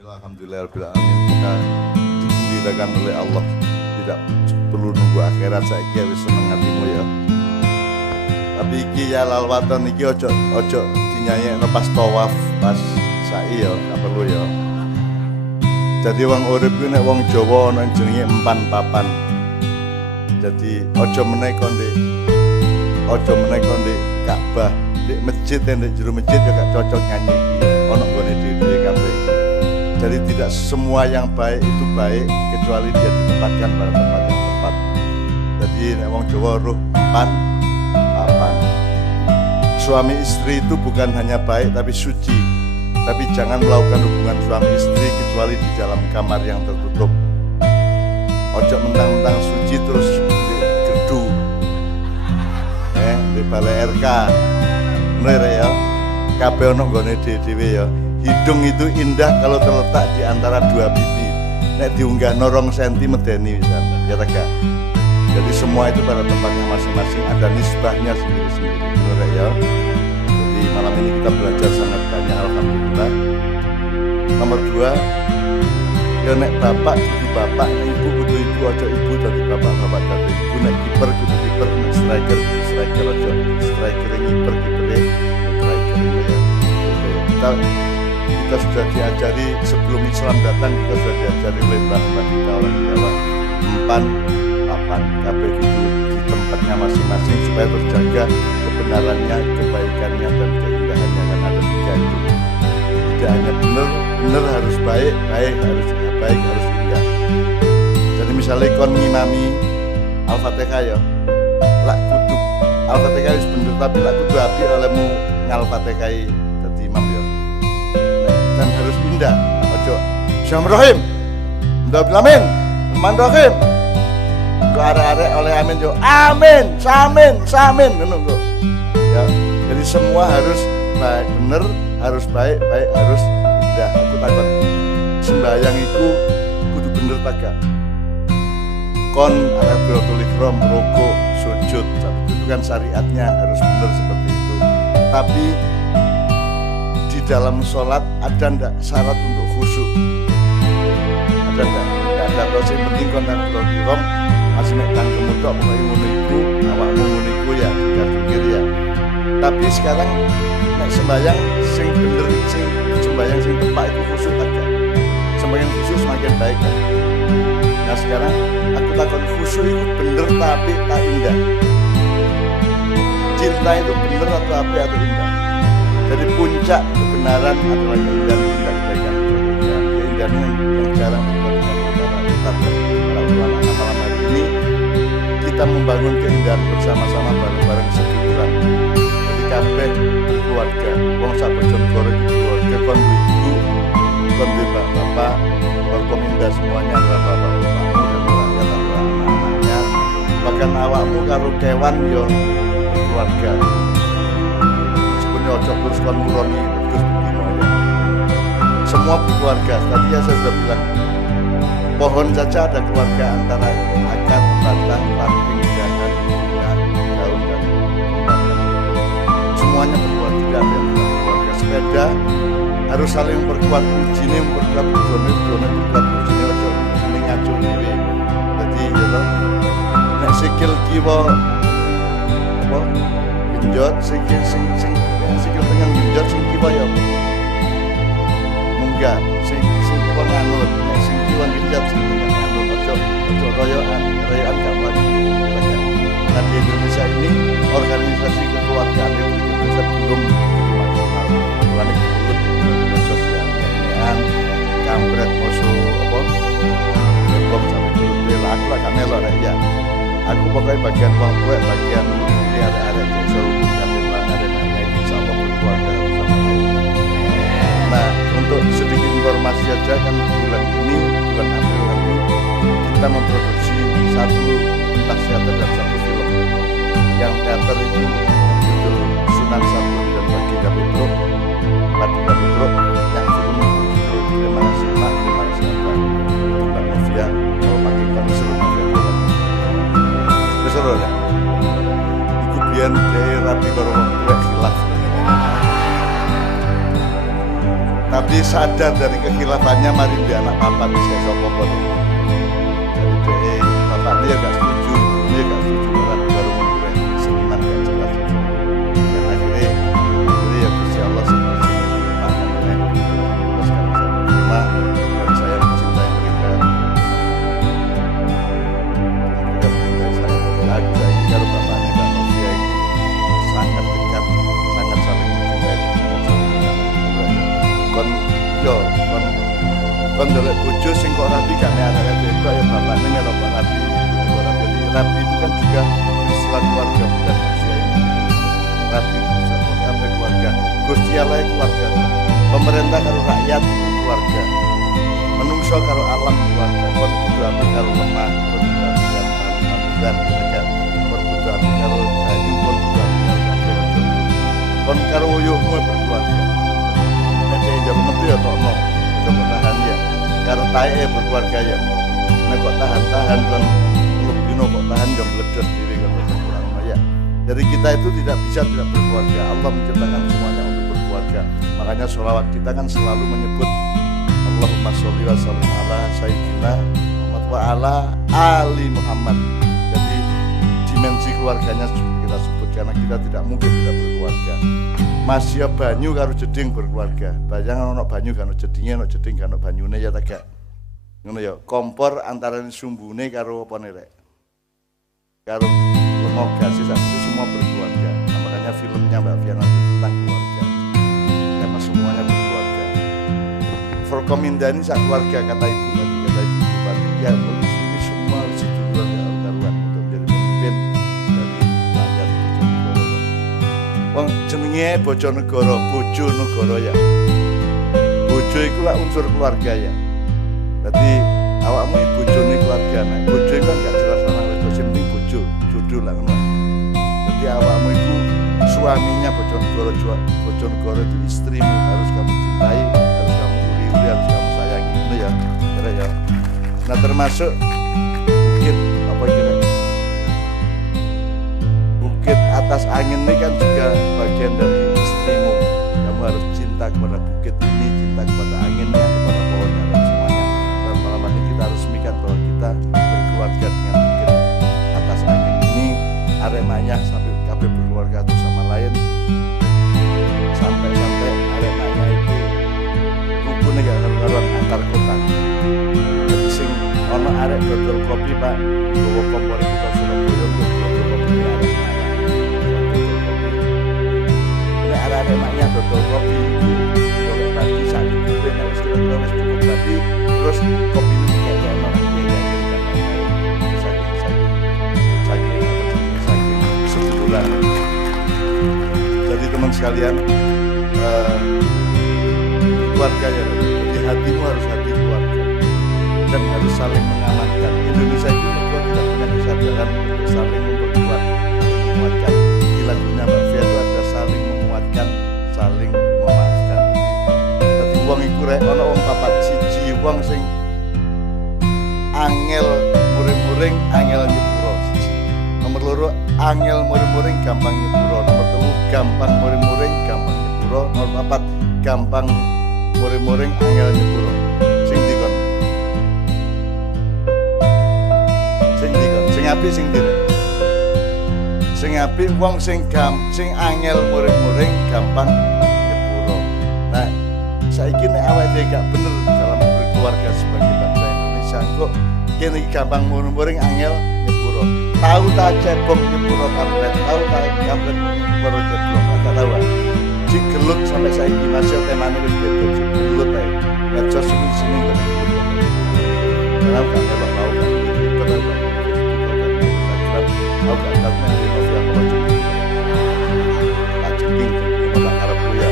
Alhamdulillahirrahmanirrahim. Kita digembirakan oleh Allah, tidak perlu nunggu akhirat. Saiki wis seneng hatimu ya. Tapi iki ya lalwatan iki ojo dinyanyekno pas tawaf, pas sa'i ya, gak perlu ya. Jadi wong urip ku nek wong Jawa ana jenenge empan papan. Jadi ojo meneh kon ndek Ka'bah, ndek masjid, ndek jero masjid juga cocok nyanyi iki. Ono nggone dhewe kabeh. Jadi tidak semua yang baik itu baik kecuali dia ditempatkan pada tempat yang tepat. Jadi nek wong Jawa roh empan papan. Suami istri itu bukan hanya baik tapi suci. Tapi jangan melakukan hubungan suami istri kecuali di dalam kamar yang tertutup. Ojo mentang-mentang suci terus di gerdu, di balai RK, bener ya. Kabeh ono nggone dhewe ya. Hidung itu indah kalau terletak di antara dua pipi. Nek diunggah 2 senti medeni misalnya, ya tegak. Jadi semua itu pada tempatnya masing-masing, ada nisbahnya sendiri-sendiri, bener ya. Jadi malam ini kita belajar sangat banyak, alhamdulillah. Nomor 2, ya nek bapak kudu bapak, nek ibu kudu ibu, aja ibu dadi bapak, bapak dadi ibu, nek kiper kudu kiper, nek striker kudu striker, aja striker ngiper, kipere striker ya. Kita sudah diajari sebelum Islam datang, kita sudah diajari oleh mbah-mbah kita orang Jawa, empan papan, kabeh kudu di tempatnya masing-masing supaya terjaga kebenarannya, kebaikannya dan keindahannya, kan ada 3 itu. Tidak hanya benar harus baik harus indah. Jadi misalnya kon ngimami Al-Fatihah ya, lak kudu Al-Fatihah wis bener tapi lak kudu apik olehmu ngal-Fatihah dadi imam ya. Dan harus indah. Ojo Bismillahirrahmanirrahim. Amin. Rahim. Kok arek-arek oleh amin yo. Amin, samin ngono kok. Ya, jadi semua harus baik, bener, harus baik harus indah. Aku takut sembahyang itu kudu bener tagak. Kon Arabiyatul Ikhram, rukuk, sujud, itu kan syariatnya harus bener seperti itu. Tapi di dalam sholat ada ndak syarat untuk khusyuk? Ada ndak? Ndak ada. Terus yang penting kon Arabiyatul Ikhram masih mek tangkemmu tok pokoke ngono iku, awakmu ngono iku ya, pikir ya. Tapi sekarang nek sembahyang sing bener, sing sembahyang sing tepat itu khusyuk tagak. Sembahyang khusyuk semakin baik kan. Nah sekarang aku takon khusyuk itu bener tapi tak indah. Cinta itu bener atau apa atau indah. Jadi puncak kebenaran adalah keindahan kebaikan. Keindahan yang jarang diperhatikan oleh para ulama. Malam hari ini kita membangun keindahan bersama-sama bareng-bareng seduluran. Jadi kabeh berkeluarga. Wong sak Bojonegoro itu keluarga, kon ibu, kon bapak, berkominda semuanya adalah bapak-bapak dan rakyat adalah anak-anaknya. Bahkan awakmu karo kewan yo keluarga. Meskipun ojo terus kon nuroni terus begini ya. Semua berkeluarga. Tadi ya saya sudah bilang, pohon saja ada keluarga antara akar, batang, ranting, dahan, bunga, daun dan semuanya berkeluarga. Tidak ada yang berkeluarga. Sepeda harus saling memperkuat ujine, memperkuat drone, memperkuat ujine, ojo ujine ngaco dhewe. Jadi ya toh, nek sikil kiwa apa genjot, sikil tengah genjot sing kiwa ya munggah, sing kiwa nganut, nek sing kiwa genjot sing tengah nganut, ojo royokan gak lagi. Nah di Indonesia ini organisasi kekeluargaan di Indonesia belum maksimal. Mulane kampret musuh apa bom sampai dulu aku lah kami lo ya aku pokoknya bagian uang gue bagian ini ada selalu kami ada nanya insya Allah berkeluarga bersama. Nah untuk sedikit informasi aja kan bulan April ini kita memproduksi 1 pentas teater dan 1 film. Yang teater itu judul Sunan Sabtu dan Baginda Petruk, Baginda Petruk. Yang film itu terima kasih Mak, terima kasih Abang, Mbak Novia, kalau pakai kami seluruh Novia keseluruh ya iku biyen dhewe rapi karo wong tuwek khilaf. Tapi sadar dari kehilafannya, mari dia anak papat bisa sopopon. Jadi bapaknya ya gak setuju, ibunya gak setuju, bahkan baru mengkuen seniman gak jelas. Dan akhirnya ya Gusti Allah seperti maknanya. Terus sekarang saya menerima dan saya mencintai mereka. Dan mereka mencintai saya. Saya ingin kalau bapaknya Mbak Novia ini sangat dekat, sangat saling mencintai, sangat saling kon ndelok bojo sing kok rapi gak nek arek kok ya bapakne melok kok rapi. Jadi rapi itu kan juga istilah keluarga bukan usia ini. Rapi itu sampai keluarga. Gusti Allah keluarga. Pemerintah karo rakyat keluarga. Menungso karo alam keluarga. Kon kudu apik karo lemah, kon kudu apik karo tanduran keluarga. Kon kudu apik karo banyu, kon kudu apik karo kabeh. Kon karo uyuhmu berkeluarga. Nek jaman metu ya tokno. Coba tahan ya, karo tae berkeluarga ya. Nek kok tahan-tahan kan belum dino kok tahan jam meledos diri kan kurang ya. Jadi kita itu tidak bisa tidak berkeluarga. Allah menciptakan semuanya untuk berkeluarga. Makanya sholawat kita kan selalu menyebut Allahumma sholli wa sallim ala sayyidina Muhammad wa ala ali Muhammad. Jadi dimensi keluarganya kita sebut karena kita tidak mungkin tidak berkeluarga. Masih banyu karo jeding berkeluarga. Bayang ono banyu karo jedinge, ono jeding karo banyune ya ta gak. Ngono ya, kompor antarané sumbune karo apa rek. Karo lemah gas itu semua berkeluarga. Nah, makanya filmnya Mbak Fiana itu tentang keluarga. Karena semuanya berkeluarga. Forkominda ini sak keluarga kata ibu tadi, kata ibu bupati. Ya, polisi ini semua harus keluarga karuan untuk menjadi pemimpin dari rakyat Bojonegoro. Wong jenenge Bojonegoro, Bojonegoro ya. Bojo iku lah unsur keluarga ya. Jadi awakmu bojone keluarga, nah bojo itu kan gak jelas lanang wedok, sing penting bojo, jodoh lah ngono. Jadi awakmu itu suaminya Bojonegoro, Bojonegoro itu istrimu, harus kamu cintai, harus kamu uri-uri, harus kamu sayangi, gitu ya, kira ya. Nah termasuk bukit apa kira? Bukit atas angin ini kan juga bagian dari istrimu. Kamu harus cinta kepada bukit ini, cinta kepada anginnya, kepada pohonnya dan semuanya. Dan malam ini kita resmikan bahwa kita berkeluarga dengan bukit atas angin ini. Aremanya sampai kabeh berkeluarga satu sama lain. Sampai aremanya itu rukunnya gak karuan antar kota. Jadi sing ono arek dodol kopi Pak, bawa kompor kita Surabaya untuk dodol kopi ini arek mana? Dodol kopi. Ini arek maknya dodol kopi itu oleh tadi saat itu benar wis kira-kira wis cukup tadi terus kopi ini kayak orang dia saking seduluran. Jadi teman sekalian keluarga ya, jadi hatimu harus hati keluarga dan harus saling mengamankan. Indonesia ini membuat tidak punya kesadaran untuk saling memperkuat, menguatkan. Di lagunya Mbak Fia itu ada saling menguatkan, saling memaafkan. Tapi wong iku rek ana wong papat siji wong sing angel muring-muring, angel nyepuro siji. Nomor loro angel muring-muring gampang nyepuro. Nomor telu gampang muring-muring, gampang nyepuro. Nomor papat gampang muring-muring, angel nyepuro. Sing dikon. Sing apik sing ndi? Sing apik wong sing angel muring-muring gampang nyepuro. Nah, saiki nek awake dhewe gak bener dalam berkeluarga sebagai bangsa Indonesia kok kene gampang muring-muring angel nyepuro. Tahu ta cebong nyepuro kampret, tahu ta kampret nyepuro cebong, gak tahu ah. Sing gelut sampai saiki masih temane wis beda sing gelut ae. Medsos sini kok. Kalau gak melok tahu kan aku gak tahu main di Novia kalau jengking tak jengking tak ngarep lu ya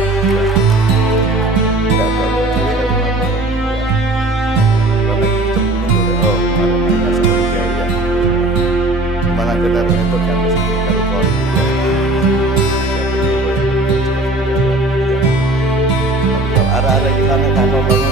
gak tahu jadi kan kenapa karena kita cembung boleh ada mainnya seperti gaya mana kendaraan itu kan seperti kalau kau kalau ada kita nih kalau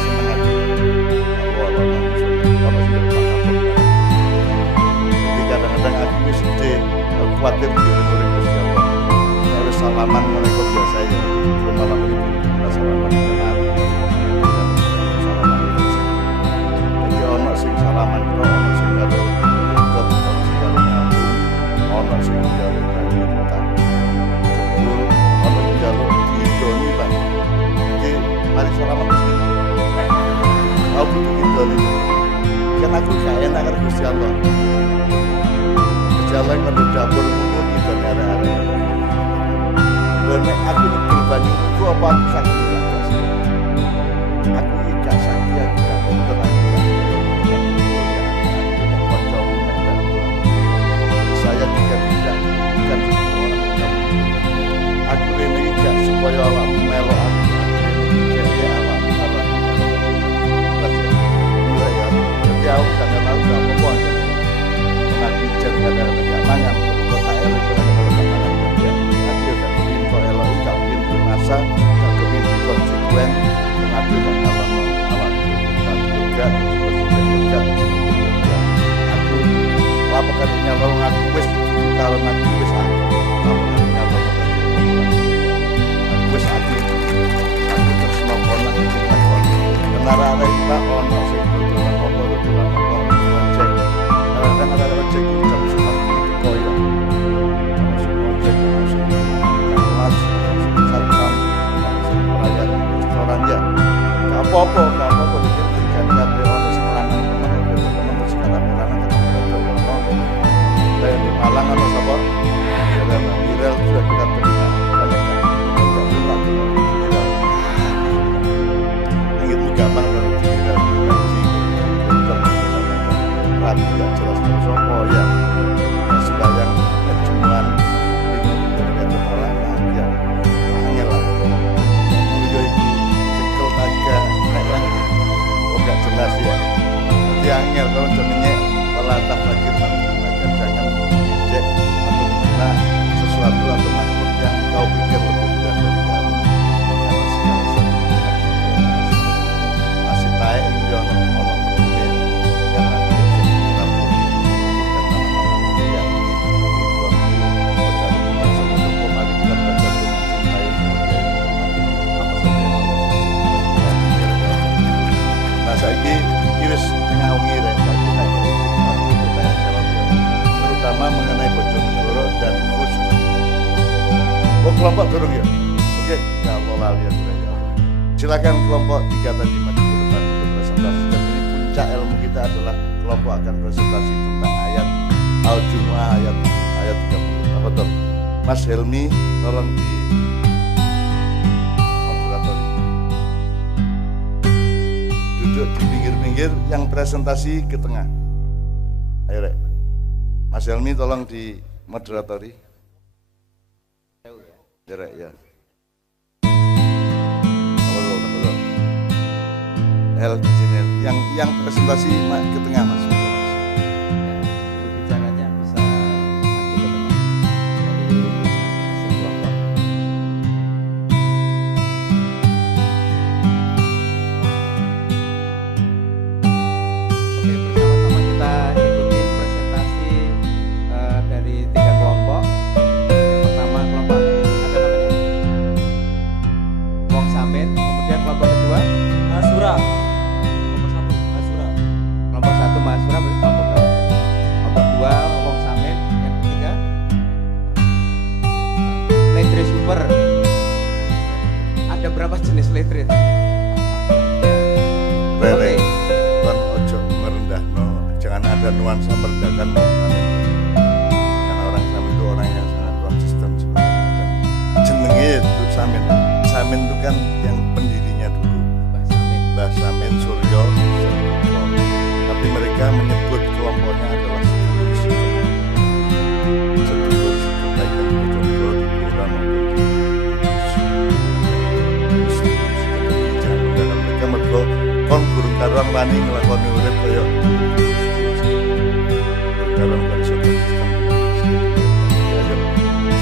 nih. Kan aku gak enak kan Gusti Allah. Gusti Allah yang ada dapur umum itu area-area. Nek aku nyebel banyu itu apa aku sakit lakas. Aku ini gak sakit, aku gak pinter, aku saya juga tidak bukan orang. Aku ini gak supaya Allah melok aku. Jauh karena lalu gak apa-apa aja nanti jadi kadang-kadang gak mangan kota elik kadang-kadang gak mangan kerja nanti gak kepin kok elok gak kepin bermasa gak kepin konsekuen nanti gak kalah mau awak nanti juga aku lapokan nyalong aku wis kalau aku wis aku lapokan nyalong aku wis aku terus noponak kita kenara-ara kita ono sing tutulan apa tutulan apa ojek kadang-kadang ada ojek jam 11 koyo ojek masuk kelas satpam pelayan restoran ya gak apa-apa diberikan kabeh ono sing lanang teman sekarang lanang ketemu ono dan di Malang atau sapa dalam viral sudah kita terima gampang kalau tidak gaji rapi gak jelas sopo ya sembahyang cuman dengan perlahan ya angel lah beliau itu cekel naga memang gak jelas ya nanti angel kalau jadinya melatah lagi maka jangan cek atau mengenal sesuatu atau makhluk yang kau pikir lebih mudah dari kamu karena segala sesuatu naik yang orang berpikir yang nanti yang saiki wis tengah wengi rek terutama mengenai Bojonegoro dan khusus kelompok durung ya. Oke, ya Allah lali ya. Silakan kelompok 3 tadi maju ke depan untuk presentasi. Dan ini puncak ilmu kita adalah kelompok akan presentasi tentang ayat Al-Jumu'ah ayat 30. Apa tuh? Mas Helmi tolong di moderatori. Duduk di pinggir-pinggir, yang presentasi ke tengah. Ayo rek. Mas Helmi tolong di moderatori. Ya rek ya. L di sini. Yang presentasi ke tengah Mas. Bicaranya bisa maju ke tengah dari masing-masing kelompok. Oke, bersama-sama kita ikuti presentasi dari 3 kelompok. Yang pertama kelompok ada namanya Wong Samin, kemudian kelompok kedua Asura. Kelompok 1 Mahasura, kelompok berapa? Kelompok 2 Wong Samin, yang ketiga Ledre Super. Ada berapa jenis ledre? Oke. Tuan ojo merendah jangan ada nuansa merendahkan karena orang Samin itu orang yang sangat konsisten sebenarnya. Jenenge itu Samin. Samin itu kan yang pendirinya dulu Mbah Samin Suryo. Tapi mereka menyebut kelompoknya adalah sedulur sikap baik yang Bojonegoro di Kelurahan maupun di sedulur sikap berbicara dan mereka mergo kon guru karang wani nglakoni urip kaya dalam garis sistem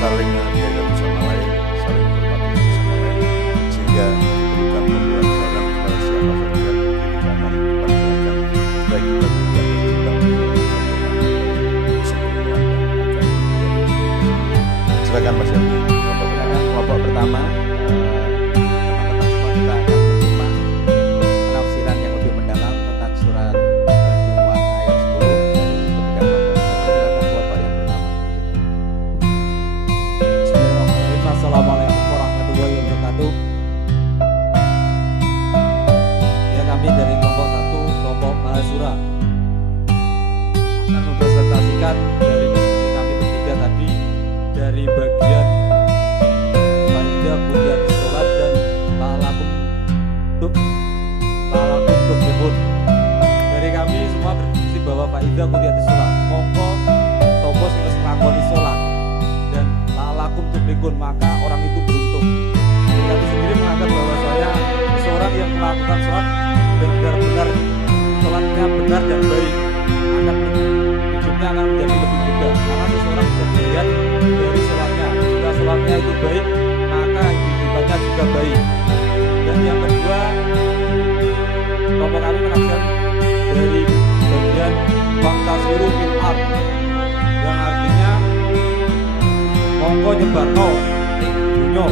saling menghargai satu sama lain, saling menghormati satu sama lain sehingga bukan pembelajaran kepada siapa saja kiri kanan depan belakang baik kita juga berjuang silakan Mas Yami. Kelompok pertama teman-teman semua kita akan menerima penafsiran yang lebih mendalam tentang surat Al-Jumu'ah ayat 10 dari ketiga kelompok. Silakan kelompok yang pertama. Bismillahirrahmanirrahim. Assalamualaikum warahmatullahi wabarakatuh. Ya, kami dari kelompok 1, kelompok Pantura akan mempresentasikan dari diskusi kami bertiga tadi dari bagian Faidah Kudiatus Sholat dan La'alakum Tuflihun. Dari kami semua berdiskusi bahwa Faidah Kudiatus Sholat mongko sapa sing wis nglakoni sholat dan La'alakum Tuflihun maka orang itu beruntung. Kami sendiri menganggap bahwasanya seseorang yang melakukan sholat dan benar-benar sholatnya benar dan baik akan hidupnya akan menjadi lebih mudah karena seseorang bisa dilihat dari sholatnya. Jika sholatnya itu baik maka kehidupannya juga baik. Dan yang kedua, kelompok kami menafsirkan dari bagian Fantasiru fil ard yang artinya monggo nyebarno ing dunya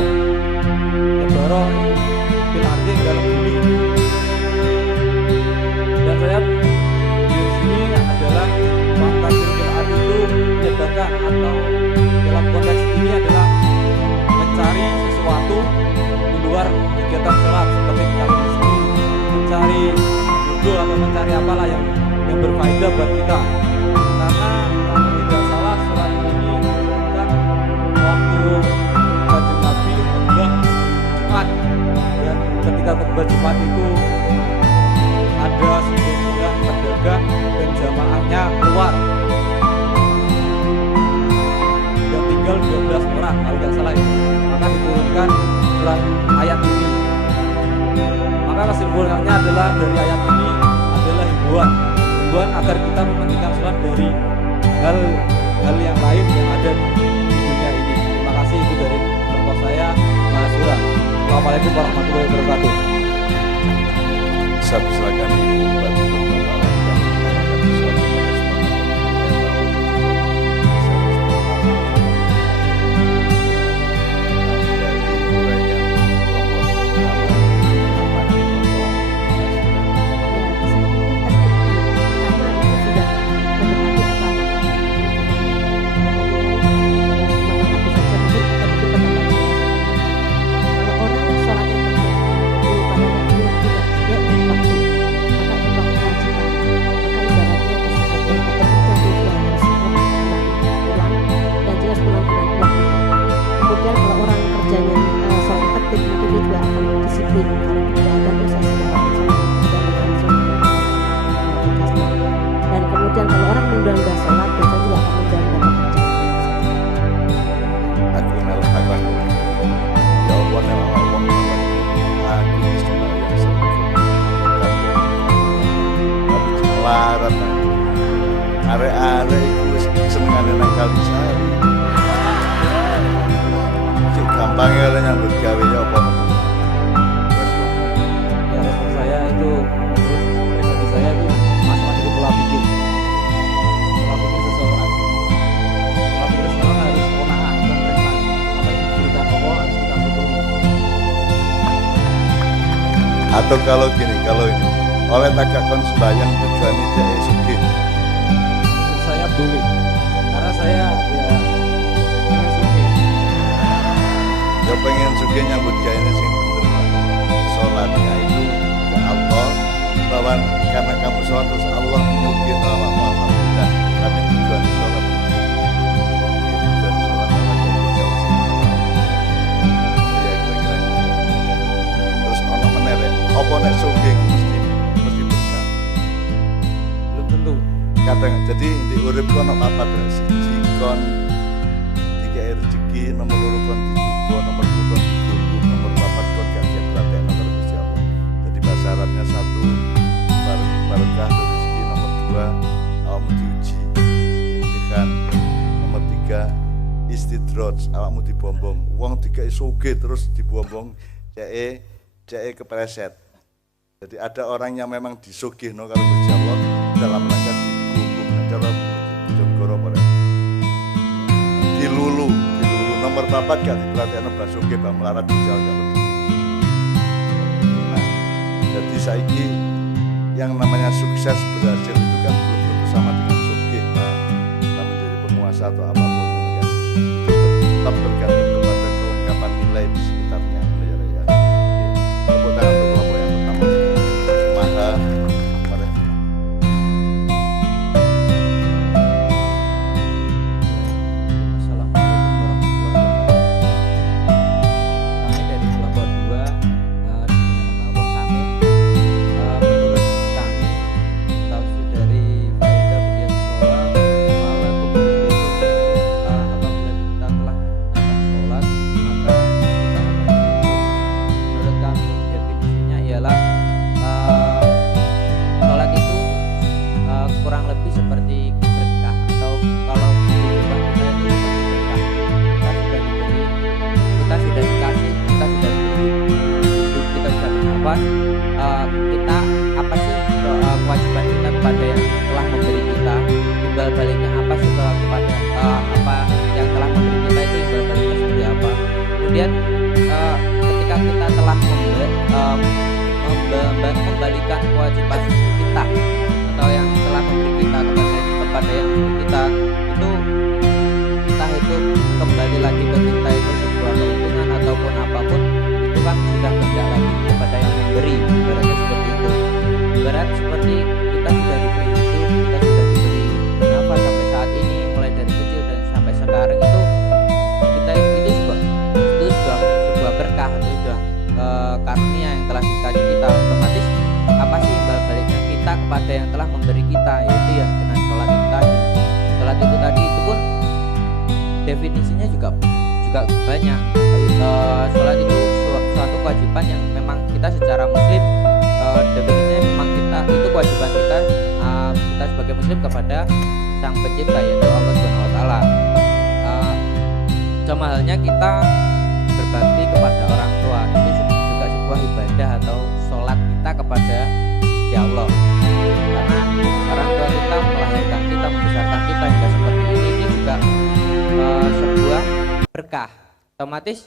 nyebaro fil ardi dalam bumi. Dan saya di sini adalah Fantasiru fil ard itu menyebarkan atau dalam konteks ini adalah mencari sesuatu di luar kegiatan sholat seperti kami di sini mencari judul atau mencari apalah yang berfaedah buat kita. Karena kalau tidak salah surat ini kan waktu Kanjeng Nabi khutbah Jumat, dan ketika khutbah Jumat itu ada 9 pedagang dan jamaahnya keluar dan tinggal 12 orang kalau tidak salah itu, maka diturunkan surat ayat ini. Maka kesimpulannya adalah dari ayat ini adalah himbauan agar kita mementingkan sholat dari hal yang lain yang ada di dunia ini. Terima kasih, itu dari kelompok saya Mahasura. Assalamualaikum warahmatullahi wabarakatuh. Saya silakan Ibu Batu are-are iku senengane nang Kalisari. Cek gampang ya nyambut gawe ya apa. Ya, respon saya itu menurut pribadi saya itu masalah dari pola pikir seseorang. Pola pikir seseorang harus kona'ah dan menerima apa yang diberikan Allah harus kita syukuri. Atau kalau gini, kalau ini oleh takakon sembahyang tujuannya jaya sugih. Saya boleh, karena saya ya ingin sugih. Ya pengen sugih nyambut gawe sing bener. Sholatnya itu ke Allah, bahwa karena kamu sholat terus Allah menyugih awakmu alhamdulillah. Tapi tujuan sholat tujuan sholat adalah jauh sama ya kira-kira gitu. Terus ono menerek apa nek sugih mesti berkah. Belum tentu. Kadang jadi di urip kono papat siji kon dikei rezeki, nomor loro kon dijuga, nomor 2 kon ditunggu, nomor 4 kon gak siap praktek nomor Gusti Allah. Jadi syaratnya 1 barokah rezeki, nomor 2 awakmu diuji imtihan, nomor 3 istidraj awakmu dibombong. Wong dikei sugih terus dibombong ceke kepreset. Jadi ada orang yang memang disugihno karo Gusti Allah dalam rangka cara Bojonegoro pada dilulu nomor 4 gak diperhatikan basuke bang melarat bijal gak peduli. Nah, jadi saiki yang namanya sukses berhasil itu kan belum tentu sama dengan sugih, nah menjadi penguasa atau apapun kan. Itu tetap bergantung kepada kelengkapan nilai di sekitarnya. Ya. Tepuk tangan untuk kelompok yang pertama. Maha berarti kita sudah diberi hidup, kita sudah diberi bernafas sampai saat ini, mulai dari kecil dan sampai sekarang itu kita itu sudah sebuah berkah, itu sudah karunia yang telah dikasih kita. Otomatis apa sih imbal baliknya kita kepada yang telah memberi kita, yaitu ya dengan sholat itu tadi. Sholat itu tadi itu pun definisinya juga banyak. Sholat itu suatu kewajiban yang memang kita secara muslim, definisinya memang itu kewajiban kita sebagai muslim kepada sang pencipta, yaitu Allah Subhanahu wa taala. Sama halnya kita berbakti kepada orang tua, itu juga sebuah ibadah atau sholat kita kepada ya Allah. Karena orang tua kita melahirkan kita, membesarkan kita hingga seperti ini juga sebuah berkah. Otomatis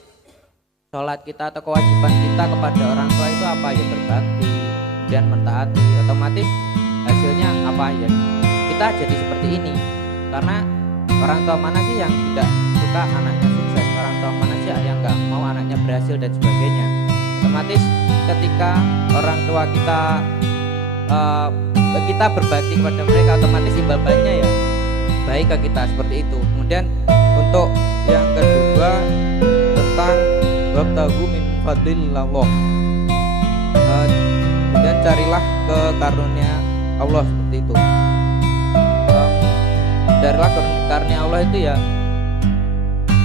sholat kita atau kewajiban kita kepada orang tua itu apa ya, berbakti dan mentaati. Otomatis hasilnya apa ya, kita jadi seperti ini. Karena orang tua mana sih yang tidak suka anaknya sukses, orang tua mana sih yang nggak mau anaknya berhasil dan sebagainya. Otomatis ketika orang tua kita berbakti kepada mereka, otomatis imbal baliknya ya baik ke kita, seperti itu. Kemudian untuk yang kedua tentang wabtaghu min fadlillah, kemudian carilah ke karunia Allah, seperti itu. Carilah karunia Allah itu ya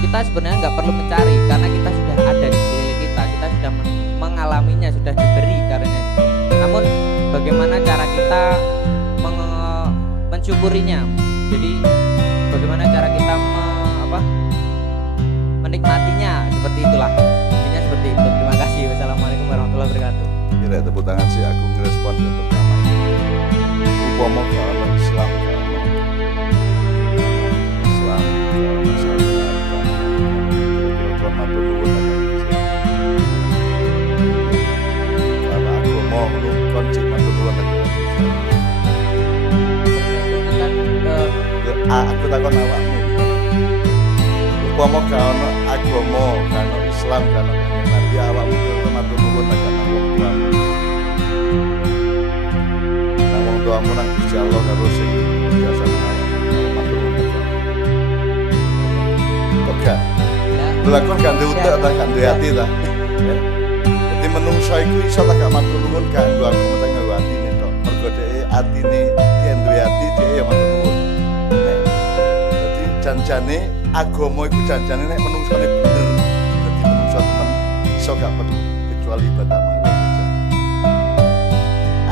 kita sebenarnya nggak perlu mencari, karena kita sudah ada di sekeliling kita sudah mengalaminya, sudah diberi karunia. Namun bagaimana cara kita mensyukurinya, jadi bagaimana cara kita menikmatinya, seperti itulah intinya, seperti itu. Terima kasih. Wassalamualaikum warahmatullahi wabarakatuh. Kira tepuk tangan sih aku ngerespon yang pertama. Upama kalau Islam aku takon awakmu. Upama kalau agama, kalau Islam, kalau Nabi, awakmu matur nuwun tekan wong tuamu. Nang wong tuamu nang Gusti Allah karo sing biasa nang matur nuwun. Kok gak? Lakon gak duwe utek ta, gak duwe ati ta. Dadi menungso iku iso tak gak matur nuwun kanggo aku mung nganggo atine tok. Mergo dhek atine yen duwe ati dhek ya matur nuwun. Janjane agama iku janjane nek menungsone bener, dadi menungso temen iso gak perlu kecuali ibadah mawon aja.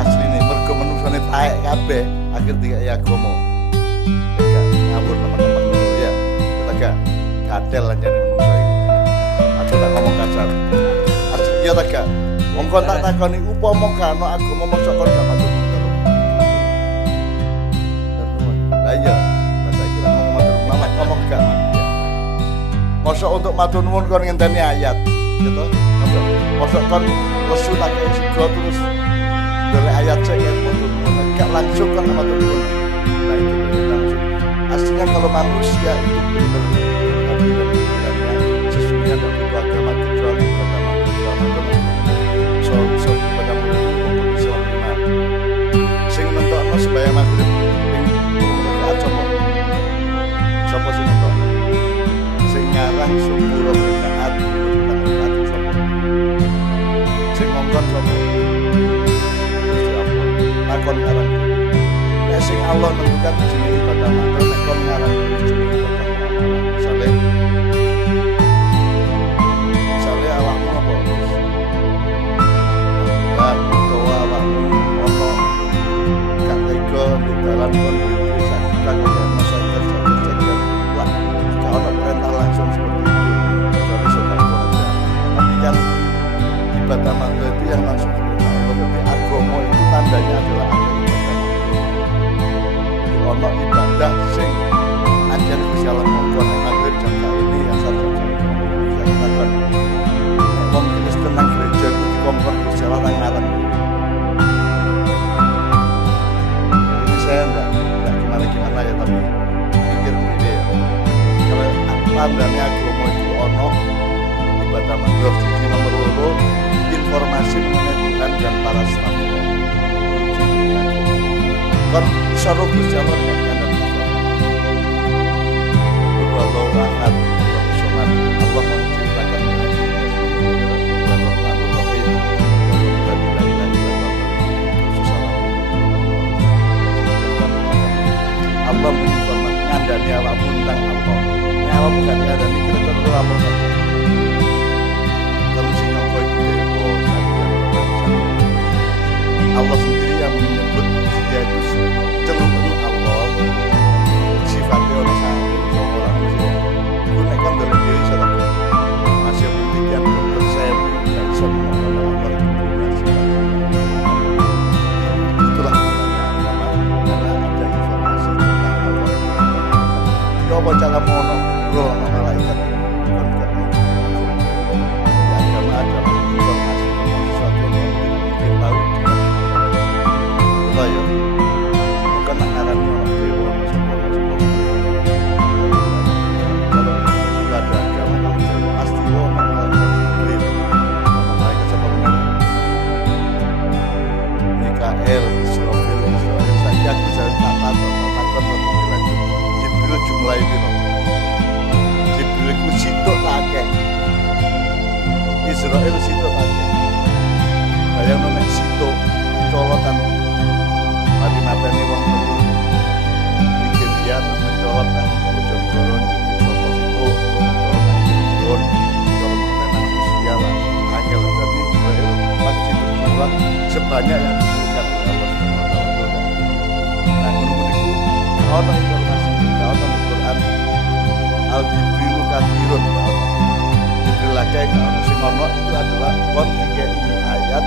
Asline mergo menungsone taek kabeh akhir dikai agama. Gak ngawur teman-teman dulu ya. Kita gak kadel lanjane menungso iku. Aku tak ngomong kasar. Asli ya ta gak. Wong kon tak takoni upama kana agama mosok kon gak matur nuwun karo. Lah iya. Ngomong gak man ya. Mosok untuk matur nuwun kon ngenteni ayat gitu. Mosok kon lesu tak kaya sego terus golek ayat sing matur nuwun gak langsung kon matur nuwun. Nah itu langsung. Aslinya kalau manusia itu benar pikirannya sesungguhnya tak butuh agama kecuali agama so pada mulut Islam lima sing nentokno sembahyang maghrib ning coba sapa sing nonton sing ngarang sepuro rakaat tentang sapa sing ngongkon sapa takon ngarang nek sing Allah nentukan jenenge ibadah mantel nek kon ngarang jenenge ibadah muamalah misale awakmu apa lan utawa awakmu ono gak tega di dalan kon bisa kita kaya masyarakat kalau perintah langsung seperti itu kecuali sudah keluarga. Tapi kan ibadah mantel itu yang langsung diperintah Allah. Tapi agama itu tandanya adalah ada ibadah mantel. Ono ibadah sing ajar Gusti Allah mongkon nek maghrib jam ini asar jam ini. Kita kan wong Kristen nang gereja itu dikompon Gusti Allah nang ngarep. Ini saya enggak gimana ya, tapi pikir ini ya. Kalau tandanya agama itu ono ibadah mandur siji nomor loro informasi mengenai Tuhan dan para stafnya. kon iso roh Gusti Allah dengan kandang Gusti Allah. Wallahu ahad, Allahu somad. Allah menciptakan manusia Allah menginformasi ngandani awakmu tentang apa. Nek awakmu gak ngandani kira-kira lu apa saja. Kamu sing apa itu Allah sendiri yang menyebut dia itu celupun Allah. Sifatnya orang sangat orang manusia. Itu nek kon dari diri salah. Masih pendidikan persen dan semua Allah itulah karena ada informasi tentang Allah. Ya apa cara mono roh malaikat bukan karena agama adalah informasi tentang sesuatu yang tidak mungkin tahu. Betul ya. Bukan ngarani orang dewa kalau kita ada agama kamu jadi pasti malaikat Jibril, malaikat siapa namanya? Mikael, Israfil, saya bisa takkan lebih lanjut. Jibril jumlah itu Jibril itu sitok akeh, Israel sitok akeh. Bayang nek sitok colotan mati mateni wong telu Nigeria terus mencolot nang Bojonegoro sapa sitok colot nang Rusia lah angel. Berarti Israel pasti berjumlah sebanyak yang ditentukan oleh Allah Subhanahu wa taala. Nah, menurutku ana informasi ana Al-Qur'an Al-Jibrilu kathirun Jibril lagi kalau sing ono itu adalah kon dikei ayat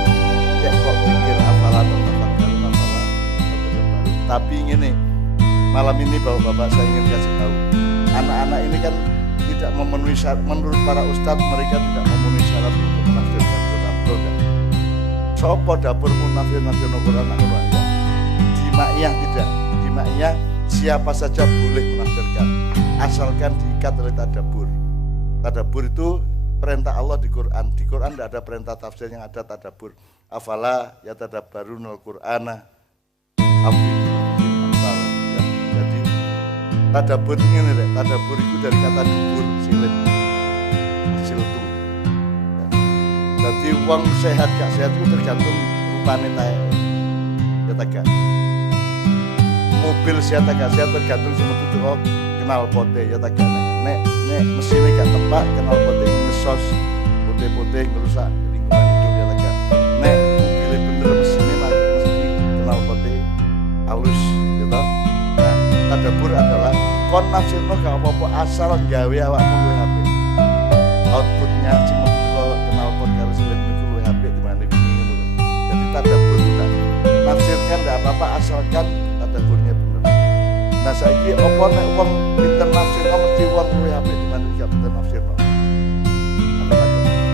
kayak kok pikir hafalan atau tafakkur hafalan. Tapi ini malam ini Bapak-bapak saya ingin kasih tahu anak-anak ini kan tidak memenuhi syarat, menurut para ustadz mereka tidak memenuhi syarat untuk menafsirkan Quran. Betul kan? Sopo dapur menafsirkan Quran ngono ya. Di Ma'iyah tidak. Di Ma'iyah siapa saja boleh menafsirkan asalkan diikat oleh tadabbur. Tadabbur itu perintah Allah di Quran. Di Quran tidak ada perintah tafsir, yang ada tadabbur. Afala yatadabbarunal Qur'ana. Jadi tadabbur ini deh. Tadabbur itu dari kata dubur, silin, siltu. Jadi uang sehat gak sehat itu tergantung rupane tae. Ya tak. Mobil sehat gak sehat tergantung sing metu kok kenal pote ya tak. Nek mesinnya gak tepak kenal pote ngesos putih-putih ngerusak lingkungan hidup ya tak. Nek mobilnya bener mesinnya mesti kenal pote halus gitu. Nah, tadabbur adalah kon nafsirno gak apa-apa asal gawe awakmu luwih apik. Outputnya sing kenal pot karo silet niku luwih apik dibanding wingi ngono. Jadi tadabbur itu nafsirkan gak apa-apa asalkan tadabburnya bener. Nah saiki apa nek wong pinter nafsirno mesti wong luwih apik dibanding gak pinter nafsirno.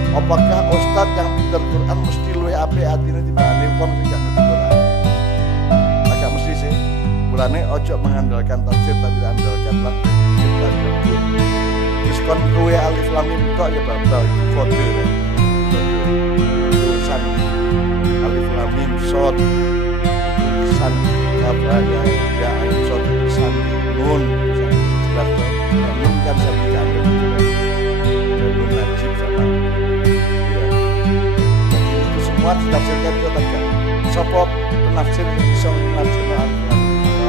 Apakah ustadz yang pinter Quran mesti luwih apik atine dibanding wong sing gak ngerti Quran? Agak mesti sih. Mulane ojo mengandalkan tafsir tapi andalkanlah tadabbur. Wis kon kowe alif lam mim tok ya batal itu kode ya. Tulisan alif lam mim shad tulisan apa ya ain shad tulisan nun jelas tuh. Nun kan sampai kandung nun najib sama ya. Jadi itu semua ditafsirkan ke tegak. Sapa penafsir yang bisa menafsirkan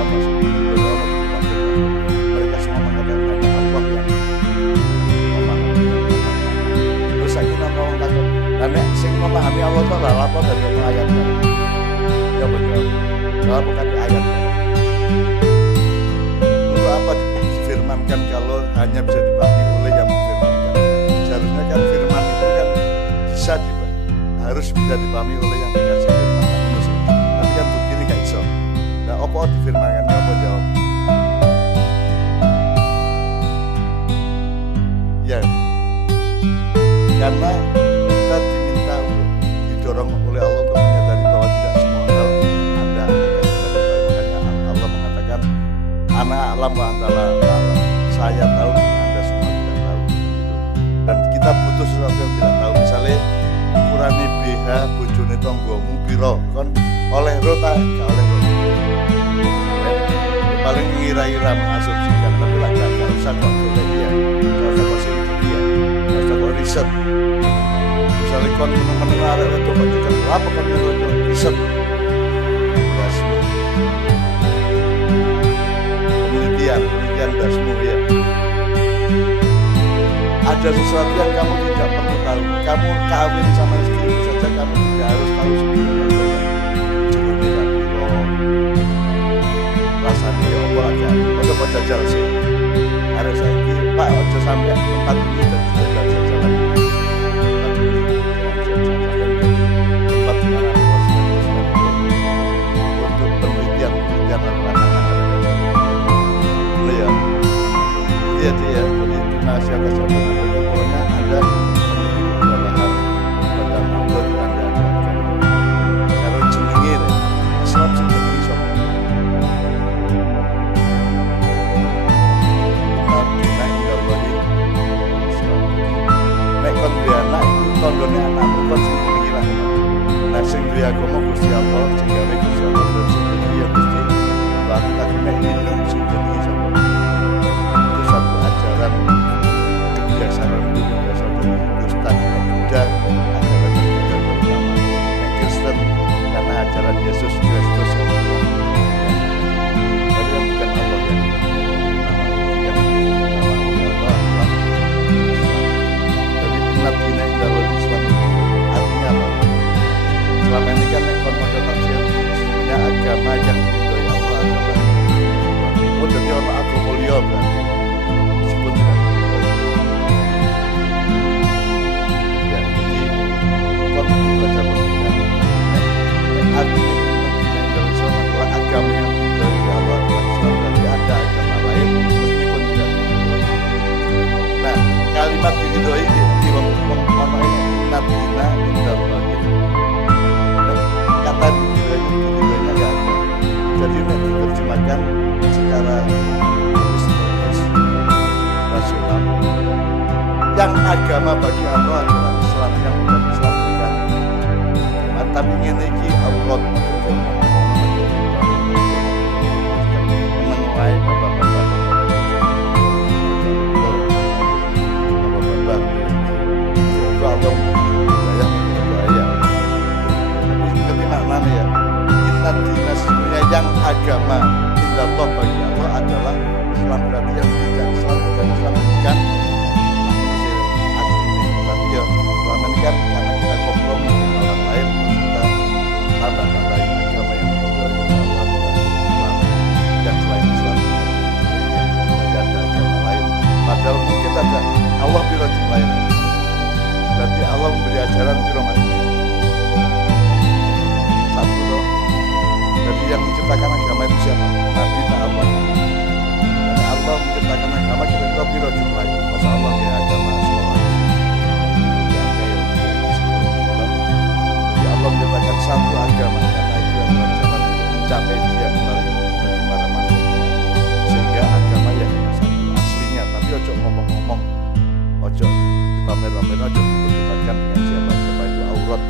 Al-Qur'an? Mereka semua mengatakan Allah yang terus lagi nama orang takut. Dan sing memahami Allah itu adalah apa dari ayat tadi. Ya betul. Kalau bukan di ayat. Untuk apa difirmankan kalau hanya bisa dipahami oleh yang memfirmankan? Seharusnya kan firman itu kan bisa harus bisa dipahami oleh yang dikasih firman. Tapi kan begini gak iso. Nah, apa difirmankan? Apa jawab? Ya, karena kita diminta didorong oleh Allah untuk menyadari bahwa tidak semua hal ada makanya Allah mengatakan ana alam wa antara saya tahu anda semua tidak tahu gitu. Dan kita butuh sesuatu yang tidak tahu. Misalnya ukurane BH bojone tanggamu piro kon oleh ro ta gak oleh ro kira-kira mengasumsikan, tapi lah gak usah kok golek dia, gak usah kok sidik dia, gak usah kok riset. Misalnya kon meneng-meneng arek itu kok dikel apa kon riset. Dasmu. Penelitian dasmu ya. Ada sesuatu yang kamu tidak perlu tahu. Kamu kawin sama istrimu saja, kamu tidak harus tahu sebelumnya. Sebelumnya rasanya ya apa aja. Masa kok jajal sih. Harus saiki Pak ojo sampai tempat ini dan jajal-jajalan. Tempat mana untuk penelitian anak-anak. Ya. Iya dia. Masih atas jawaban pokoknya ada dalam hal tentang Allah tanda kalau jenenge Islam sing iso kita ilahi Islam nek kon duwe anak iku tandane anakmu kon sing pikiran nek sing duwe agama Gusti Allah sing gawe Gusti Allah dan sing duwe Gusti Allah tak nek ilmu sing duwe itu satu ajaran kebijaksanaan dunia berasal dari Ustaz dan Buddha ajaran Buddha pertama yang Kristen karena ajaran Yesus Kristus yang kedua tapi yang bukan Allah yang nama Allah jadi benar dina indah Islam artinya apa? Selama ini kan ekon model tafsir sebenarnya agama yang diridhoi Allah adalah jadi orang aku mulia berarti meskipun tidak belajar muslimkan artinya dari Islam adalah agama yang dari Allah dan Islam berarti ada agama lain meskipun tidak diridhoi. Nah kalimat diridhoi di ngomongnya natina indallah gitu. Kata diridhoinya ya ada. Jadi diterjemahkan secara rasional. Yang agama bagi Allah adalah Islam, yang bukan Islam bukan. Tapi ngene iki Allah meneng wae bapak-bapak. Bapak-bapak. Allah saya. Ini ngerti maknanya ya. Inna dina sebenarnya yang agama indallah bagi Allah adalah Islam berarti yang tidak Islam bukan Islam bukan. Ya, selama ini kan karena kita kompromi dengan orang lain, kita tambahkan lain agama yang diridhoi Allah Islam dan selain Islam tidak ada agama lain. Padahal mungkin ada Allah biro jumlah lain. Berarti Allah memberi ajaran biro mas. Satu loh. Jadi yang menciptakan agama itu siapa? Nabi tak Allah. Karena Allah menciptakan agama kita biro jumlah lain. Masa Allah ya agama semua. Allah menciptakan satu agama karena itu yang jalan untuk mencapai dia kembali bagi para makhluk sehingga agama yang satu aslinya tapi ojo ngomong-ngomong ojo dipamer-pamer ojo diperdebatkan dengan siapa itu aurat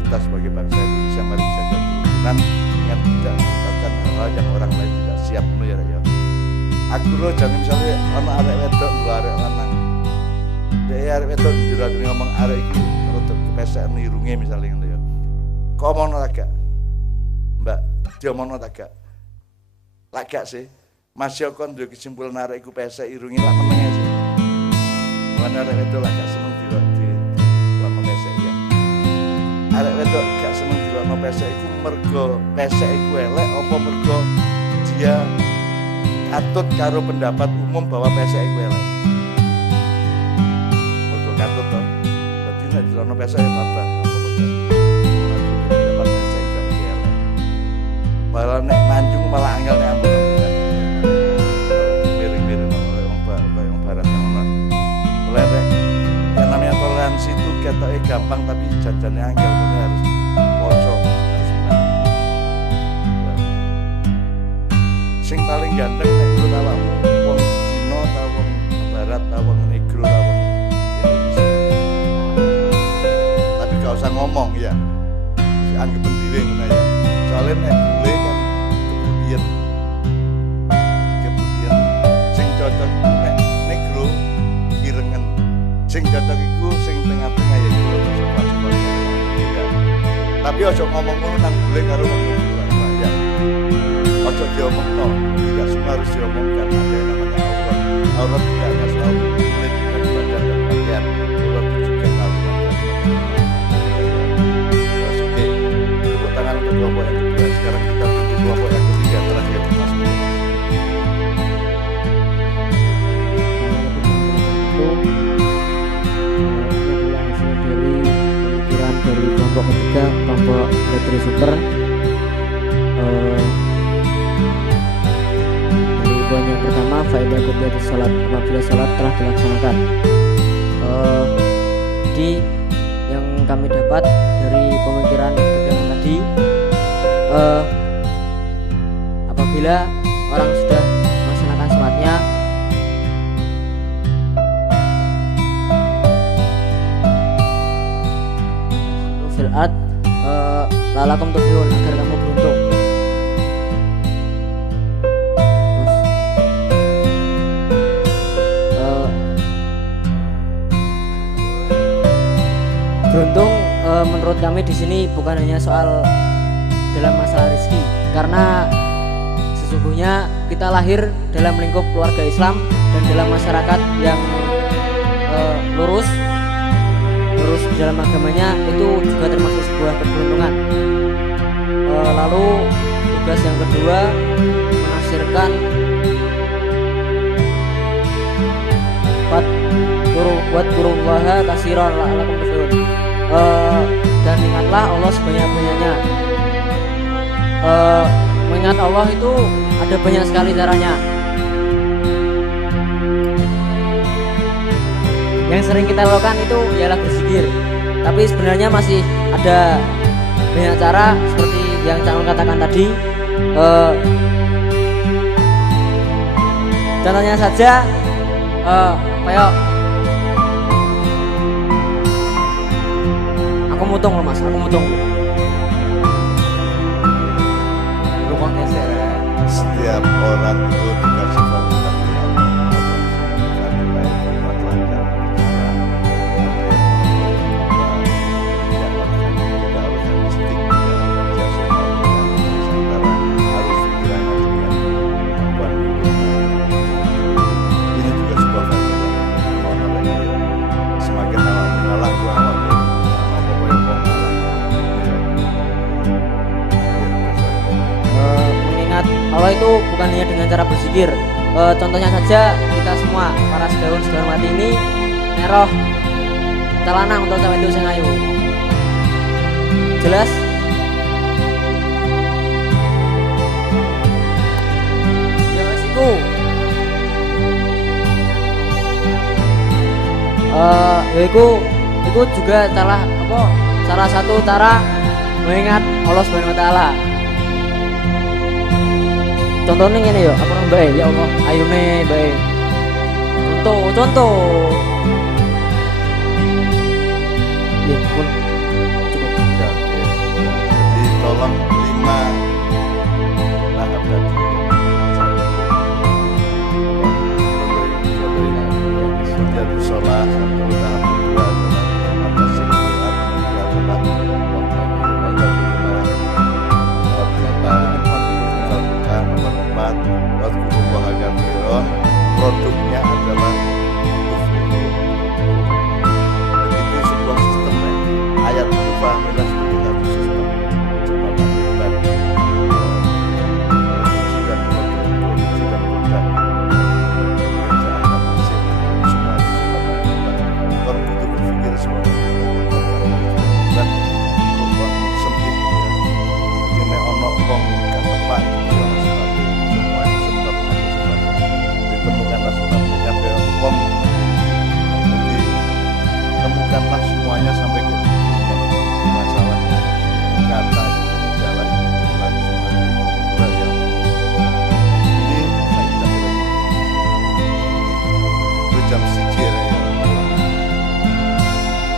kita sebagai bangsa Indonesia mari jaga kerukunan dengan tidak mengucapkan hal-hal yang orang lain tidak siap ya aku loh jangan misalnya anak arek wedok dua arek lanang dia arek wedok jujur ngomong arek itu untuk kepesean irunge misalnya gitu ya. Kok mau agak? Mbak, dia mau agak? Lagak sih. Mas yo kon duwe kesimpulan arek iku pesek irunge lak menenge sih. Mana arek wedok lagak seneng dilok pesek ya. Arek wedok gak seneng dilok pesek iku mergo pesek iku elek apa mergo dia katut karo pendapat umum bahwa pesek iku elek. Mergo katut to. Dilono pesek ya apa dapat pesek gak elek. Malah nek manjung malah angel nek ambek. Miring-miring orang barat ngono. Mulai yang namanya toleransi itu ketoke gampang tapi janjane angel kuwi harus poso, harus menang. Sing paling ganteng nek menurut awakmu wong Cina ta wong barat ta wong negro ta wong gak usah ngomong ya anggap pendiri ngono ya soalnya nek bule kan kemudian ngomong ngono nang boleh karo wong ya. Ojo diomongno, tidak semua harus diomongkan. Ada yang namanya aurat. Aurat tidak hanya soal kulit dan badan dan pakaian. Aurat juga kalimat. Terus oke, tepuk tangan untuk kelompok yang kedua. Sekarang kita tunggu kelompok yang ketiga terakhir Mas Bro. Dari kelompok ketiga, kelompok Letri Super. Dari poin yang pertama, faedah qudiyati sholat, apabila sholat telah dilaksanakan. Jadi yang kami dapat dari pemikiran pegangan tadi, apabila orang sudah melaksanakan sholatnya, fil'at lalakum tuflihun, agar kamu beruntung. Terus beruntung menurut kami di sini bukan hanya soal dalam masalah rezeki, karena sesungguhnya kita lahir dalam lingkup keluarga Islam dan dalam masyarakat yang lurus di dalam agamanya, itu juga termasuk sebuah keberuntungan. Lalu tugas yang kedua, menafsirkan buat kuruwaha kasiron la'alakum tuflihun, dan ingatlah Allah sebanyak-banyaknya. Mengingat Allah itu ada banyak sekali caranya. Yang sering kita lakukan itu ialah berzikir, tapi sebenarnya masih ada banyak cara seperti yang Cak Nun katakan tadi. Contohnya saja, kayak aku mutung loh mas, aku mutung. Rumah geser. Setiap orang itu dikasih fasilitas Allah itu bukan hanya dengan cara berzikir. Contohnya saja, kita semua para sedulur mati ini neroh kita lanang untuk sampai itu sing ayu. Jelas? Ya wis iku. Iku juga salah satu cara mengingat Allah Subhanahu wa taala. Contohnya ngene ya, apa mbak ya Allah, ayune mbak. Contoh. Ya pun cukup. Ya, oke. Jadi tolong 5 tahap tadi. Jadi sholat satu tahap kedua adalah atas sholat kedua adalah produknya adalah dan itu sebuah sistem ayat mufahamilah sebagai satu sistem coba lakukan produksi dan produk kerja akan hasil semua itu sudah lakukan. Orang butuh berpikir semua dan rumah sempit jadi ono wong gak tepat semua itu sebab ditemukanlah sebabnya sampai pom, jadi temukanlah semuanya sampai ke masalahnya kata jalan lagi semuanya ini saya capai itu jam sijir ya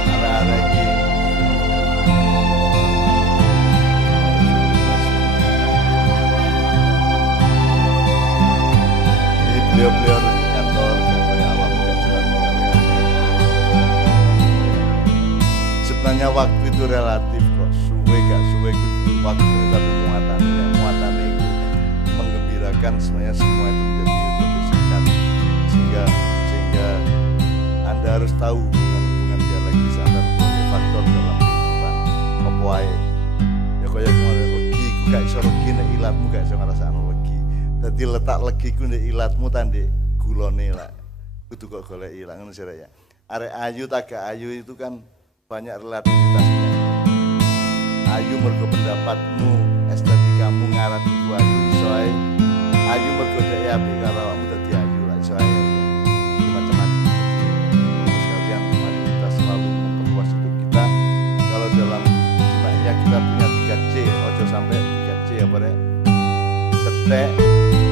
arah-arah ini beliau-beliau harus di kantor supaya awam gak jelas kalian. Sebenarnya waktu itu relatif kok, suwe gak suwe itu waktu tapi muatan itu menggembirakan, sebenarnya semua itu menjadi lebih singkat, sehingga Anda harus tahu hubungan dialektis antar berbagai faktor dalam kehidupan apa wae. Ya kaya kemarin legi ku gak iso legi nek ilatmu gak iso ngrasakno legi. Dadi letak legi ku nek ilatmu ta ndek gulone lah. Kudu kok goleki lah ngono sih ya. Arek ayu tak gak ayu itu kan banyak relativitasnya. Ayu mergo pendapatmu, estetika kamu ngaran iku ayu iso ae. Ayu mergo dhek apik karo awakmu dadi ayu lah iso ae. Macam-macam. Sekalian mari kita selalu memperluas hidup kita. Kalau dalam jimatnya kita punya 3C, ojo sampai 3C ya Pak. Cetek,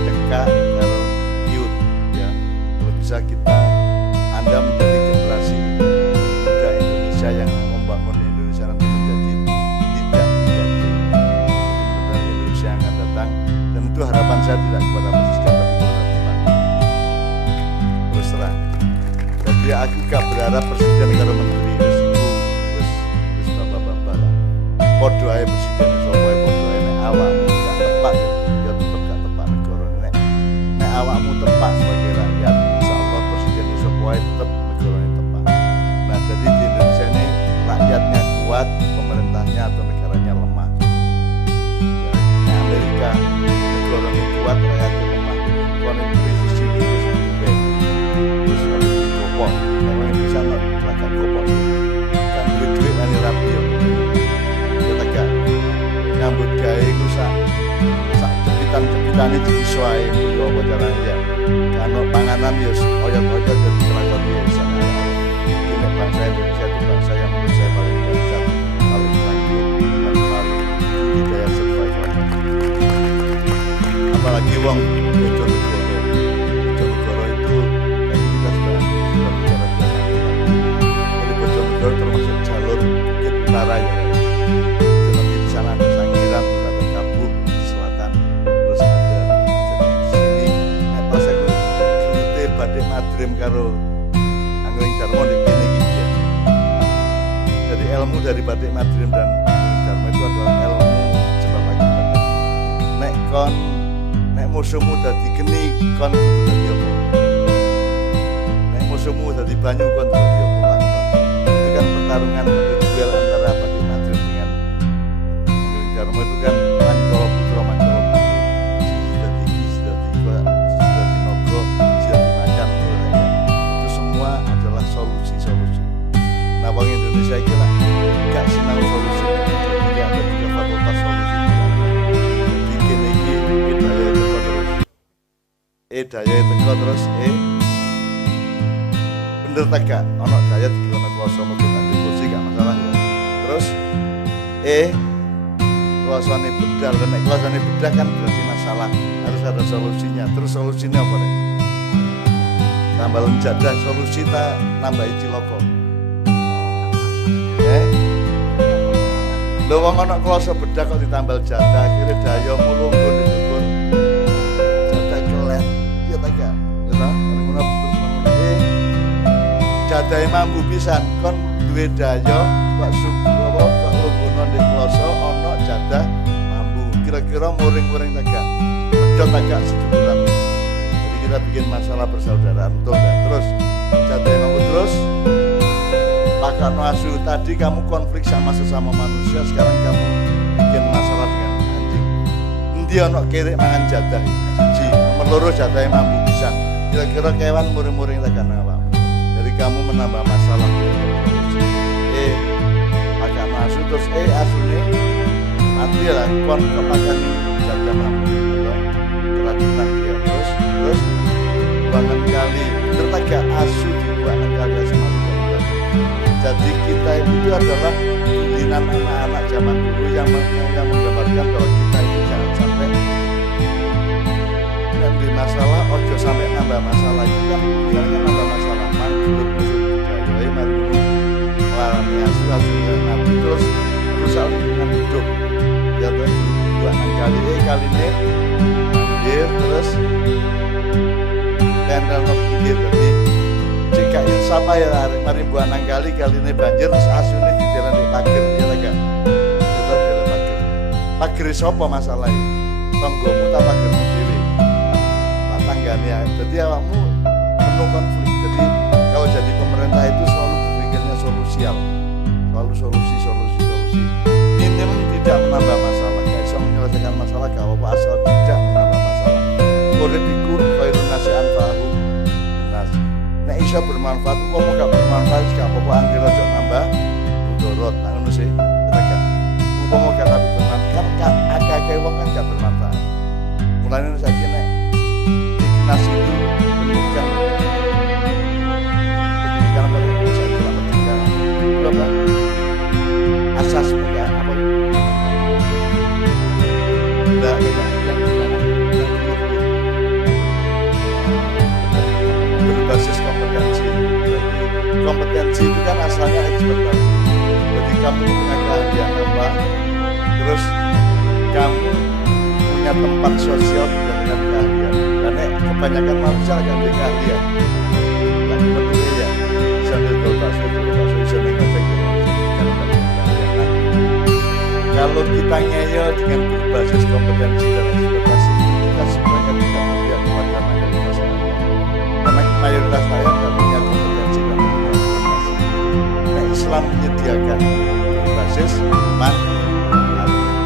cekak, karo cute ya. Kalau bisa kita Anda menjadi generasi muda Indonesia yang membangun Indonesia nanti menjadi tidak benar Indonesia yang akan datang, dan itu harapan saya tidak kepada presiden tapi kepada Tuhan. Terus terang. Jadi aku gak berharap presiden karo menteri wis bapak-bapak lah. Podo ae presiden iso wae podo ae nek awakmu gak tepak ya tetep gak tepak negara nek awakmu tepak sebagai rakyat insyaallah presiden iso wae tetep negaranya tepak. Nah, jadi di Indonesia ini rakyatnya kuat, pemerintahnya atau negaranya lemah. Ya, di Amerika negaranya kuat, rakyatnya lemah. Kalau krisis itu terus harus dikopok. Memang bisa nggak kelakar kopok. Kan duit ini rapi ya. Kita gak nyambut gaya itu sak jepitan itu disuai itu apa caranya ya. Kalau panganan ya oyot-oyot jadi kelakar biasa. Ini bangsa Indonesia itu bangsa yang menurut saya paling dahsyat, paling tangguh, dan paling budidaya survival. Apalagi wong Bojonegoro itu tadi kita sudah bicara tentang. Jadi Bojonegoro termasuk jalur Bukit Utara ya. Nanti di sana ada Sangiran, ada Kabuk di selatan, terus ada jadi di sini. Pas aku gelute Badik Madrim karo Angling Darmo di kene iki ya. Jadi ilmu dari Badik Madrim dan Angling Darmo itu adalah ilmu sebab akibat. Nek musuhmu dadi geni kon kudu dadi apa? Nek musuhmu dadi banyu kon kudu dadi apa? Itu kan pertarungan atau duel antara Badik Madrim dengan Angling Darmo itu kan Mancala Putra Mancala Putri. Dadi iki dadi Nogo, dadi Macan ya. Itu semua adalah solusi-solusi. Nah, Bank Indonesia iki lah gak sinau solusi. Jadi ada 3 fakultas solusi. Jadi kene iki daya teko terus bener tak gak ono daya dikono kloso mungkin nanti kursi gak masalah ya. Terus klosone bedah, dan nek klosone bedah kan berarti masalah, harus ada solusinya. Terus solusinya apa nih? Tambah jadah, solusi tak nambahi ciloko. Lho wong ana kloso bedah kok ditambal jadah, akhire daya mulunggun dikon. Jadah kelet, ya ta gak? Ya ta, ngono terus ngono. Jadahe mambu pisan, kon duwe daya kok suku apa kok lungguno ndek kloso ana jadah mambu. Kira-kira muring-muring ta gak? Pedhot ta gak seduluran. Jadi kita bikin masalah persaudaraan betul enggak? Terus jadahe mambu terus Pakano Asu tadi kamu konflik sama sesama manusia, sekarang kamu bikin masalah dengan anjing. Endi ana kerek mangan jadah siji, nomor loro jadahe mambu pisan. Kira-kira kewan muring-muring tekan awak. Jadi kamu menambah masalah. Pakano Asu terus asune mati lah kon kepakani jadah mambu atau keracunan dia terus buangan kali tertaga asu dibuangan kali asma. Jadi kita itu adalah tulinan anak-anak zaman dulu yang menggambarkan bahwa kita itu jangan sampai nambah masalah, ojo sampai nambah masalah. Itu kan misalnya nambah masalah, manjur musuh budaya, mari melarang asu-asunya nabi terus rusak lingkungan hidup. Ya terus dua kali ini banjir terus tendel pinggir tadi. Jika insaf ya mari buat kali ini banjir terus asune di jalan di pager ya lega kita jalan pager pagere sapa masalahe? Tanggamu ta pagermu dhewe? Lah tanggane ae. Dadi awakmu penuh konflik. Jadi kalau jadi pemerintah itu selalu berpikirnya solusial. Selalu solusi. Minim tidak menambah masalah. Gak bisa menyelesaikan masalah gak apa-apa asal tidak menambah masalah. Urip iku khairun nasi anfa'ahum nas. Nek iso bermanfaat, umpama gak bermanfaat gak apa-apa anggere aja nambah mudarat. Nah ngono sih. Betul. Umpama gak bermanfaat kan akeh-akeh wong kan gak bermanfaat. Mulane saiki nek Dignas itu pendidikan apa bisa itu pendidikan belum asas bukan apa enggak berbasis kompetensi itu kan asalnya ekspertasi. Jadi kamu punya keahlian apa, terus kamu punya tempat sosial juga dengan keahlian. Karena kebanyakan manusia gak ada keahlian, gak peduli ya. Sambil berbasis bisa mengajak kalau kita ngeyel dengan berbasis kompetensi dan ekspertasi, kita sebenarnya tidak melihat kepada mayoritas rakyat. Karena mayoritas rakyat tidak punya kompetensi dan ekspertasi. Nah, Islam menyediakan berbasis manfaat.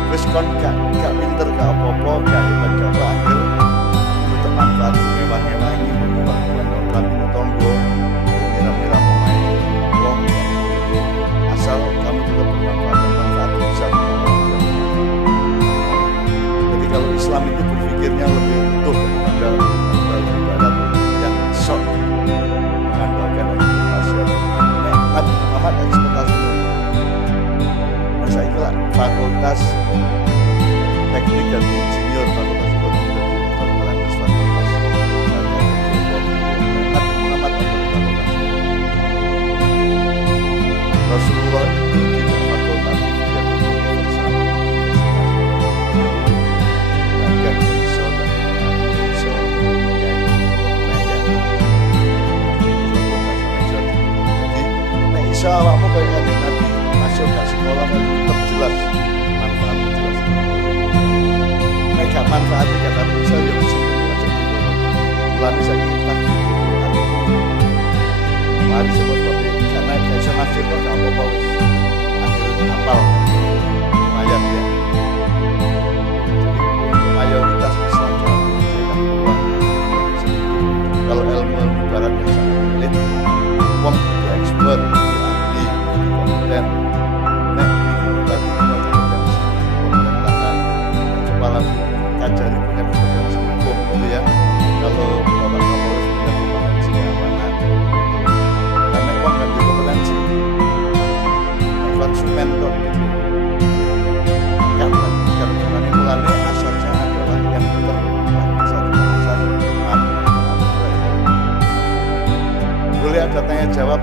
Terus kon gak pinter, gak apa-apa, gak hebat, gak bangga, untuk manfaat mewah-mewahi, membuat kami tonggo, mengira-ngira pemain uang, asal kamu tetap bermanfaat dan manfaat bisa. Jadi kalau Islam itu berpikirnya lebih utuh daripada ibadat yang sok mengandalkan ekspektasi. Nabi Muhammad ekspektasi. Saya kira fakultas teknik dan insinyur, fakultas ekonomi dan fakultas Nabi Muhammad fakultas. Rasulullah itu tidak fakultatif, dia universal. Agak bisa dan bisa jadi bisa awakmu kayak Nabi masuk ke sekolah dan tetap jelas manfaatnya jelas. Mereka manfaatnya kata bisa ya bisa macam itu. Mulai saya kita mari sebut tapi karena saya nafsir kok gak apa-apa wis akhirnya hafal lumayan ya. Jadi mayoritas Islam kalau ilmu barat yang sangat elit, uang ekspert, ahli, kompeten, kepala kajari punya kompetensi hukum gitu ya. Kalau Bapak Kapolres punya kompetensi keamanan, karena uang kan juga kompetensi konsumen kok gitu. Karena mulanya asasnya adalah yang asas boleh ada tanya jawab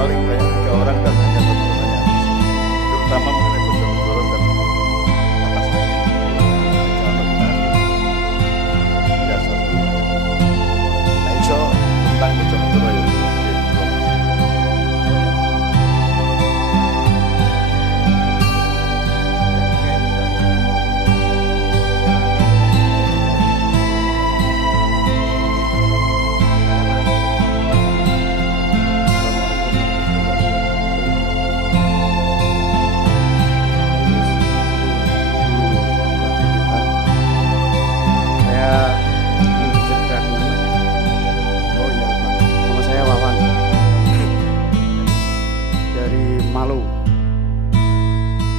paling banyak 3 orang dan hanya 1 pertanyaan, terutama mengenai Bojonegoro dan atas angin. Ya satu. Nah iso tentang Bojonegoro ya.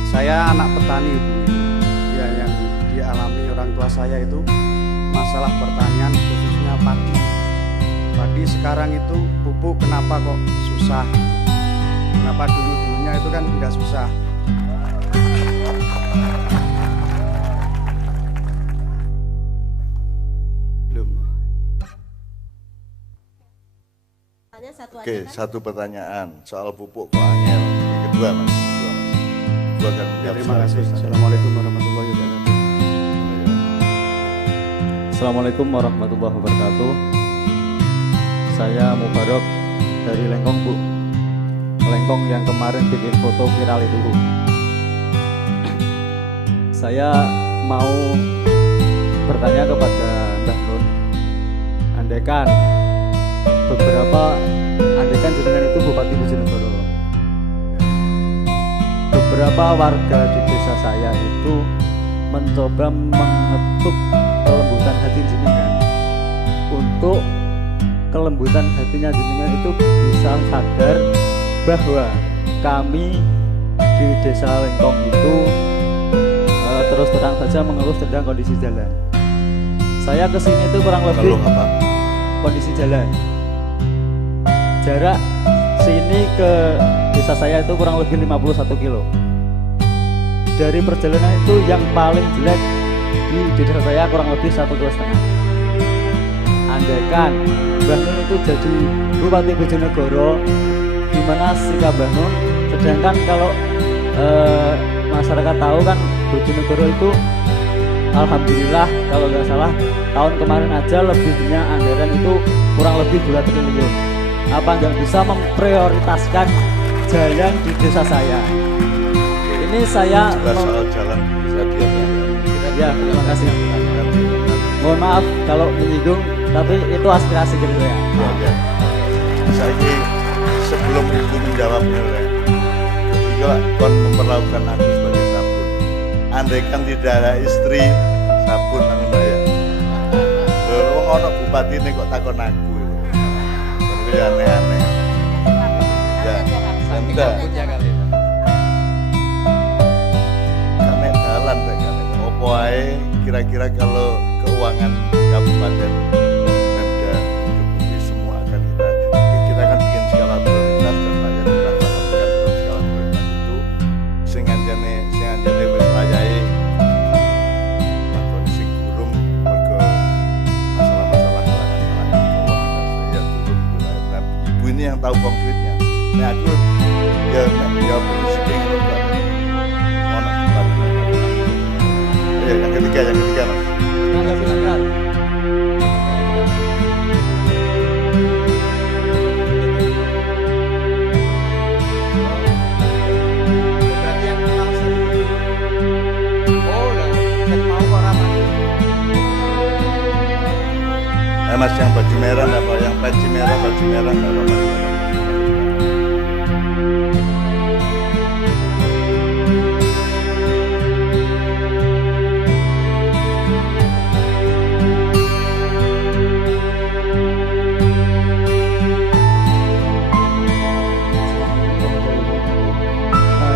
Saya anak petani Bu. Ya, yang dialami orang tua saya itu masalah pertanian khususnya padi. Padi sekarang itu pupuk kenapa kok susah? Kenapa dulu-dulunya itu kan enggak susah? Belum. Oke, satu pertanyaan soal pupuk kok angel. Yang kedua mas. Kedua kan menjawab. Terima kasih. Assalamualaikum warahmatullahi wabarakatuh. Assalamualaikum warahmatullahi wabarakatuh. Saya Mubarok dari Lengkong Bu. Lengkong yang kemarin bikin foto viral itu Bu. Saya mau bertanya kepada Mbah Nun, andaikan jenengan itu Bupati Bojonegoro, beberapa warga di desa saya itu mencoba mengetuk kelembutan hati jenengan, untuk kelembutan hatinya jenengan itu bisa sadar bahwa kami di desa Lengkong itu terus terang saja mengeluh tentang kondisi jalan. Saya kesini itu kurang lebih Kalau apa? kondisi jalan. Jarak sini ke desa saya itu kurang lebih 51 kilo. Dari perjalanan itu yang paling jelek di desa saya kurang lebih 1,5 kilo. Andaikan Mbah Nun itu jadi Bupati Bojonegoro, gimana sikap Mbah Nun? Sedangkan kalau masyarakat tahu kan Bojonegoro itu alhamdulillah kalau nggak salah tahun kemarin aja lebihnya anggaran itu kurang lebih 2 triliun. Apa nggak bisa memprioritaskan jalan di desa saya? Ini saya Jelas soal jalan bisa diatur. ya, terima kasih. Mohon maaf kalau menyinggung, tapi itu aspirasi gitu ya. Ya. Saiki sebelum ibu menjawabnya, ketika kon memperlakukan aku sebagai sabun, andaikan tidak ada istri, sabun nang ya. Wong ono bupati ini kok takon aku. Tapi aneh-aneh. Ya, Anda punya kali. kami jalan deh kami. Opo ae kira-kira kalau keuangan kabupaten Pemda mencukupi semua akan kita akan bikin skala prioritas dan rakyat kita akan bikin skala prioritas itu sing anjane wis wayahe lakoni sing gurung mergo masalah-masalah halangan keuangan dan saya turun nah, ibu ini yang tahu konkretnya. Nah aku ya jawab sedikit juga. Ono yang ketiga mas. Mangga silakan. Berarti yang langsung lah, yang mau kok ramah. Mas yang baju merah apa? Yang baju merah apa mas?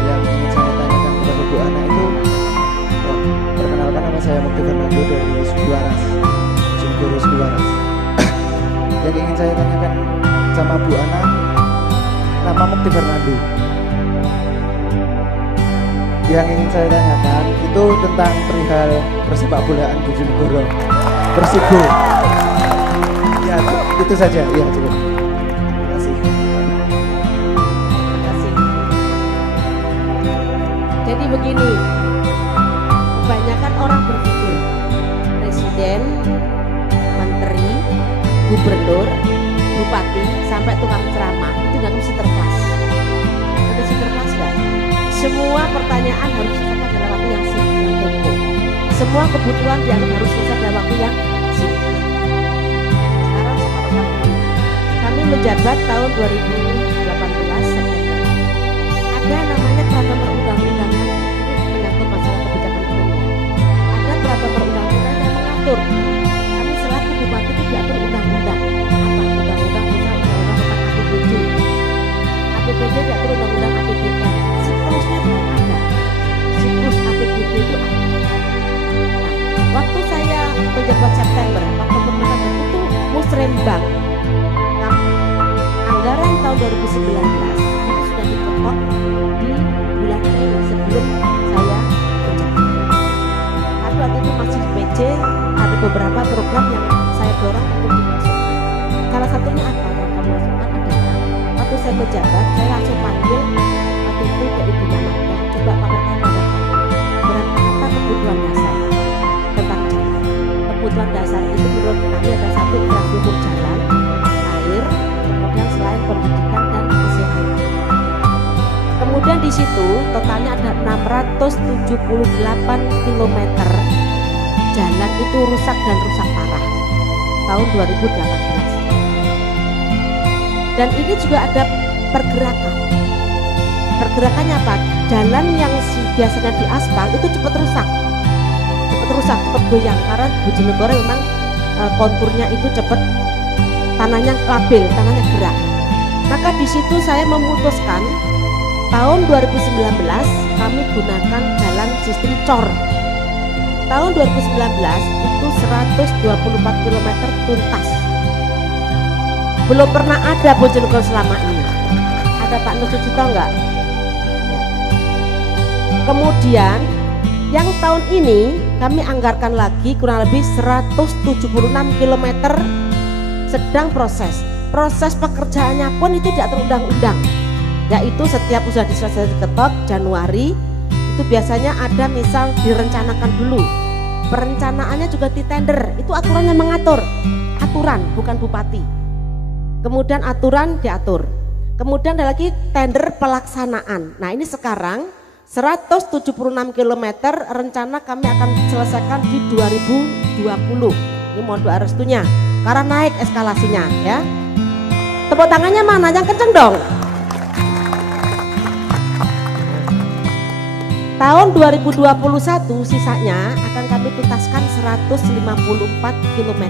Yang ingin saya tanyakan kepada Bu Ana itu, perkenalkan nama saya Mukti Fernando dari Suku Waras, Bojonegoro Suku Waras. Yang ingin saya tanyakan sama Bu Ana, nama Mukti Fernando. Yang ingin saya tanyakan itu tentang perihal persepak bolaan Bojonegoro, Persibo. Ya itu saja, ya cukup. Terima kasih. kasih. Jadi begini, kebanyakan orang berpikir presiden, menteri, gubernur, bupati, sampai tukang ceramah itu nggak mesti cerdas. Mesti cerdas nggak? Semua pertanyaan harus selesai dalam waktu yang tempo. Semua kebutuhan dianggap harus selesai dalam waktu yang singkat. Sekarang kami menjabat tahun 2018 September. Ada namanya peraturan perundang-undangan menyangkut masalah kebijakan ekonomi. Ada peraturan perundang-undangan yang mengatur kami selaku bupati itu diatur undang-undang. Apa undang-undang misalnya undang-undang tentang APBD. APBD diatur undang-undang APBN. Siklusnya belum ada. Siklus APBD itu ada. Nah, waktu saya menjabat September, waktu pemerintahan itu musrembang. Anggaran tahun 2019 itu sudah diketok di bulan Mei sebelum saya menjabat. Tapi waktu itu masih di PJ, ada beberapa program yang saya dorong untuk dimasukkan. Salah satunya apa yang kami masukkan adalah waktu saya menjabat, saya langsung panggil waktu itu ke Ibu Namanya, coba paparkan pada berapa kebutuhan dasar tentang jalan. Kebutuhan dasar itu menurut kami ada satu infrastruktur jalan, air, kemudian selain pendidikan dan kesehatan. Kemudian di situ totalnya ada 678 km jalan itu rusak dan rusak parah tahun 2018. Dan ini juga ada pergerakan. Pergerakannya apa? Jalan yang biasanya di aspal itu cepat rusak, cepat goyang karena Bojonegoro memang konturnya itu cepat, tanahnya labil, tanahnya gerak. Maka di situ saya memutuskan tahun 2019 kami gunakan jalan sistem cor. Tahun 2019 itu 124 km tuntas. Belum pernah ada Bojonegoro selama ini. Ada Pak Nur Sucipto enggak? Kemudian yang tahun ini kami anggarkan lagi kurang lebih 176 km sedang proses. Proses pekerjaannya pun itu diatur undang-undang, yaitu setiap usaha diselesaikan ketok Januari itu biasanya ada misal direncanakan dulu, perencanaannya juga ditender, itu aturannya mengatur, aturan bukan bupati. Kemudian aturan diatur, kemudian ada lagi tender pelaksanaan. Nah ini sekarang 176 km rencana kami akan selesaikan di 2020. Ini mohon doa restunya karena naik eskalasinya ya. Tepuk tangannya mana? Yang kenceng dong. Tahun 2021 sisanya akan kami tuntaskan 154 km.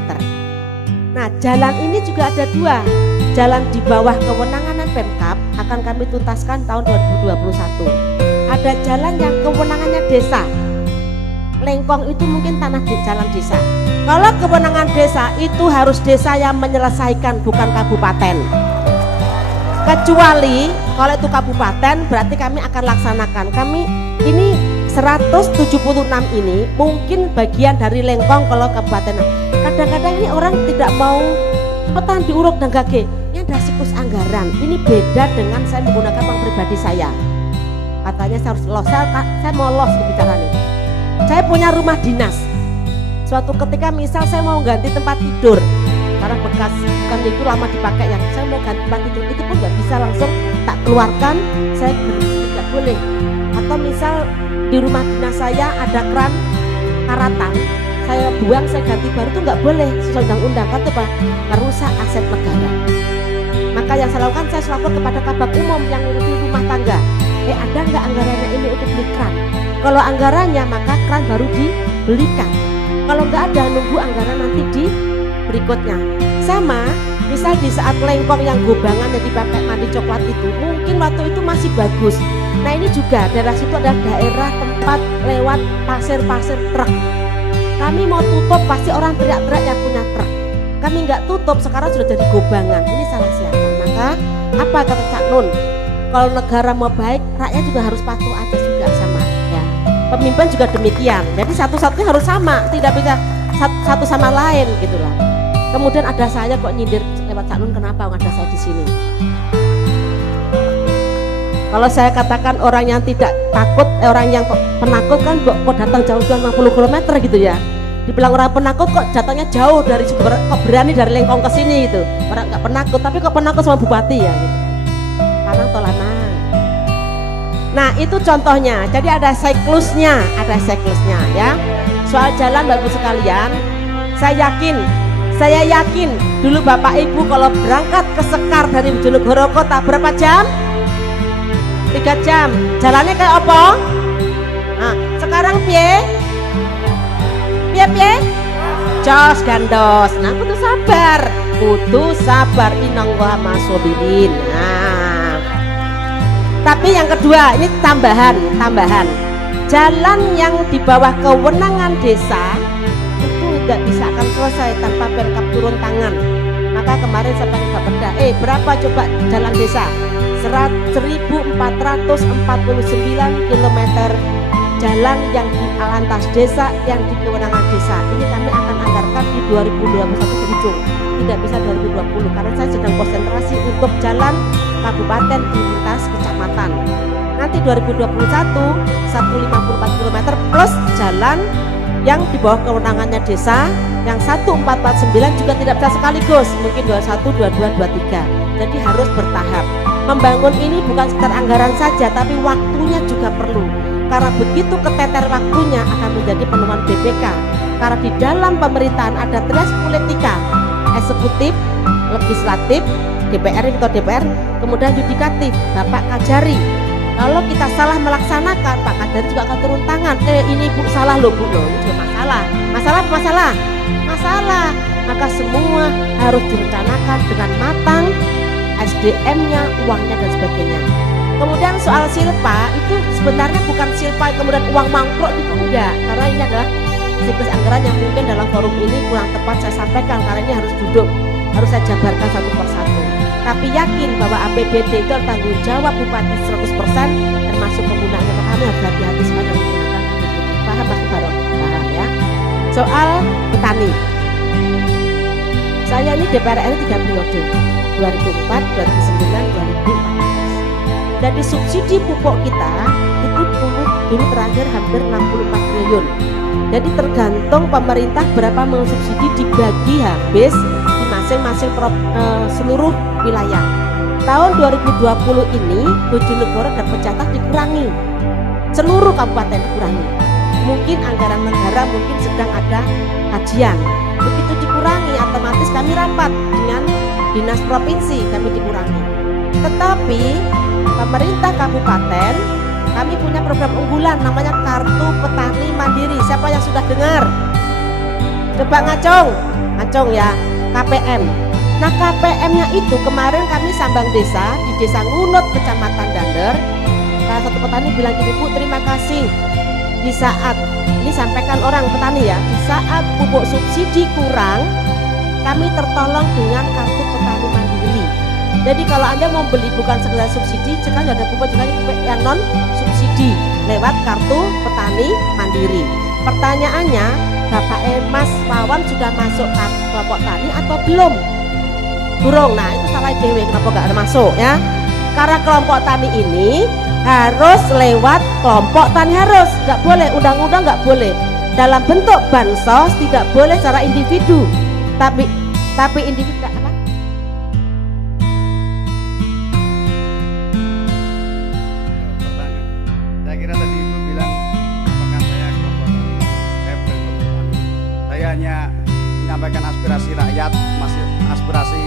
Nah jalan ini juga ada dua. Jalan di bawah kewenangan Pemkab akan kami tuntaskan tahun 2021. Ada jalan yang kewenangannya desa. Lengkong itu mungkin tanah di jalan desa. Kalau kewenangan desa itu harus desa yang menyelesaikan, bukan kabupaten. Kecuali kalau itu kabupaten berarti kami akan laksanakan. Kami ini 176 ini mungkin bagian dari Lengkong kalau kabupaten. Kadang-kadang ini orang tidak mau cepetan diuruk dan gage. Ini ada siklus anggaran. Ini beda dengan saya menggunakan uang pribadi saya. Katanya saya harus los, saya mau los bicara nih. Saya punya rumah dinas. Suatu ketika misal saya mau ganti tempat tidur karena bekas bukan itu lama dipakai, yang saya mau ganti tempat tidur itu pun nggak bisa langsung tak keluarkan, saya tidak boleh. Atau misal di rumah dinas saya ada keran karatan, saya buang saya ganti baru itu nggak boleh sesuai undang-undang, kan itu merusak aset negara. Maka yang saya lakukan, saya lapor kepada Kabag Umum yang ngurusi rumah tangga. Ada nggak anggarannya ini untuk beli keran? Kalau anggarannya maka keran baru dibelikan. Kalau nggak ada, nunggu anggaran nanti di berikutnya. Sama, misal di saat Lengkong yang gobangan yang dipakai mandi coklat itu, mungkin waktu itu masih bagus. Nah ini juga daerah situ ada daerah tempat lewat pasir-pasir truk. Kami mau tutup pasti orang teriak-teriak yang punya truk. Kami nggak tutup, sekarang sudah jadi gobangan. Ini salah siapa? Maka apa kata Cak Nun? Kalau negara mau baik, rakyat juga harus patuh aja juga sama ya. Pemimpin juga demikian. Jadi satu-satunya harus sama, tidak bisa satu sama lain gitu lah. Kemudian ada saya kok nyindir lewat Cak Nun, kenapa ada saya di sini? Kalau saya katakan orang yang tidak takut, orang yang penakut kan kok datang jauh-jauh 50 km gitu ya. Dibilang orang penakut kok datangnya jauh dari kok berani dari Lengkong ke sini gitu. Orang nggak penakut, tapi kok penakut sama bupati ya gitu. Lanang tolanan. Nah itu contohnya. Jadi ada siklusnya ya. Soal jalan Bapak Ibu sekalian, saya yakin dulu Bapak Ibu kalau berangkat ke Sekar dari Bojonegoro kota berapa jam? 3 jam. Jalannya kayak apa? Nah, sekarang piye? Jos gandos. Nah, kudu sabar innallaha masobirin. Nah. Tapi yang kedua, ini tambahan. Jalan yang di bawah kewenangan desa itu tidak bisa akan selesai tanpa Pemkab turun tangan. Maka kemarin saya pakai Bapeda, berapa coba jalan desa? 1449 km jalan yang di alantas desa, yang di kewenangan desa. Ini kami akan anggarkan di 2021 ke ujung, tidak bisa 2020 karena saya sedang konsentrasi untuk jalan kabupaten di lintas kecamatan. Nanti 2021 154 km plus jalan yang di bawah kewenangannya desa, yang 1449 juga tidak bisa sekaligus, mungkin 21, 22, 23. Jadi harus bertahap. Membangun ini bukan sekedar anggaran saja, tapi waktunya juga perlu. Karena begitu keteter waktunya akan menjadi penuhan BPK. Karena di dalam pemerintahan ada trias politika, eksekutif, legislatif, DPR atau DPR, kemudian yudikatif, Bapak Kajari. Kalau kita salah melaksanakan, Pak Kajari juga akan turun tangan. Ini Bu salah loh Bu, loh ini juga masalah. Masalah. Maka semua harus direncanakan dengan matang, SDM-nya, uangnya dan sebagainya. Kemudian soal silpa itu sebenarnya bukan silpa kemudian uang mangkruk itu enggak, karena ini adalah siklus anggaran yang mungkin dalam forum ini kurang tepat saya sampaikan karena ini harus duduk, harus saya jabarkan satu persatu. Tapi yakin bahwa APBD itu tanggung jawab Bupati 100% termasuk penggunaannya, maka kami harus hati-hati sekali dalam menggunakan APBD. Paham Mas Barok? Paham ya. Soal petani, saya ini DPR RI 3 periode, 2004, 2009, 2014. Dari subsidi pupuk kita itu dulu terakhir hampir 64 triliun. Jadi tergantung pemerintah berapa mensubsidi dibagi habis di masing-masing seluruh wilayah. Tahun 2020 ini Bojonegoro dan Pejatah dikurangi, seluruh kabupaten dikurangi. Mungkin anggaran negara mungkin sedang ada kajian. Begitu dikurangi otomatis kami rapat dengan dinas provinsi, kami dikurangi. Tetapi pemerintah kabupaten kami punya program unggulan namanya Kartu Petani Mandiri. Siapa yang sudah dengar? Coba ngacung ya, KPM. Nah KPM-nya itu kemarin kami sambang desa di desa Ngunut Kecamatan Dander. Salah satu petani bilang gini, Bu terima kasih, di saat ini sampaikan orang petani ya, di saat pupuk subsidi kurang kami tertolong dengan Kartu Petani Mandiri. Jadi kalau Anda mau beli bukan sekedar subsidi, sekarang ada pupuk juga yang non subsidi lewat Kartu Petani Mandiri. Pertanyaannya, Bapak Mas Wawan sudah masuk kelompok tani atau belum? Burung. Nah itu salah dewe, kenapa nggak ada masuk ya? Karena kelompok tani ini harus lewat kelompok tani, harus, nggak boleh, undang-undang nggak boleh. Dalam bentuk bansos tidak boleh secara individu, tapi individu apa? Saya kira tadi Ibu bilang apakah saya kelompok tani? Saya bukan kelompok tani. Saya hanya menyampaikan aspirasi rakyat, aspirasi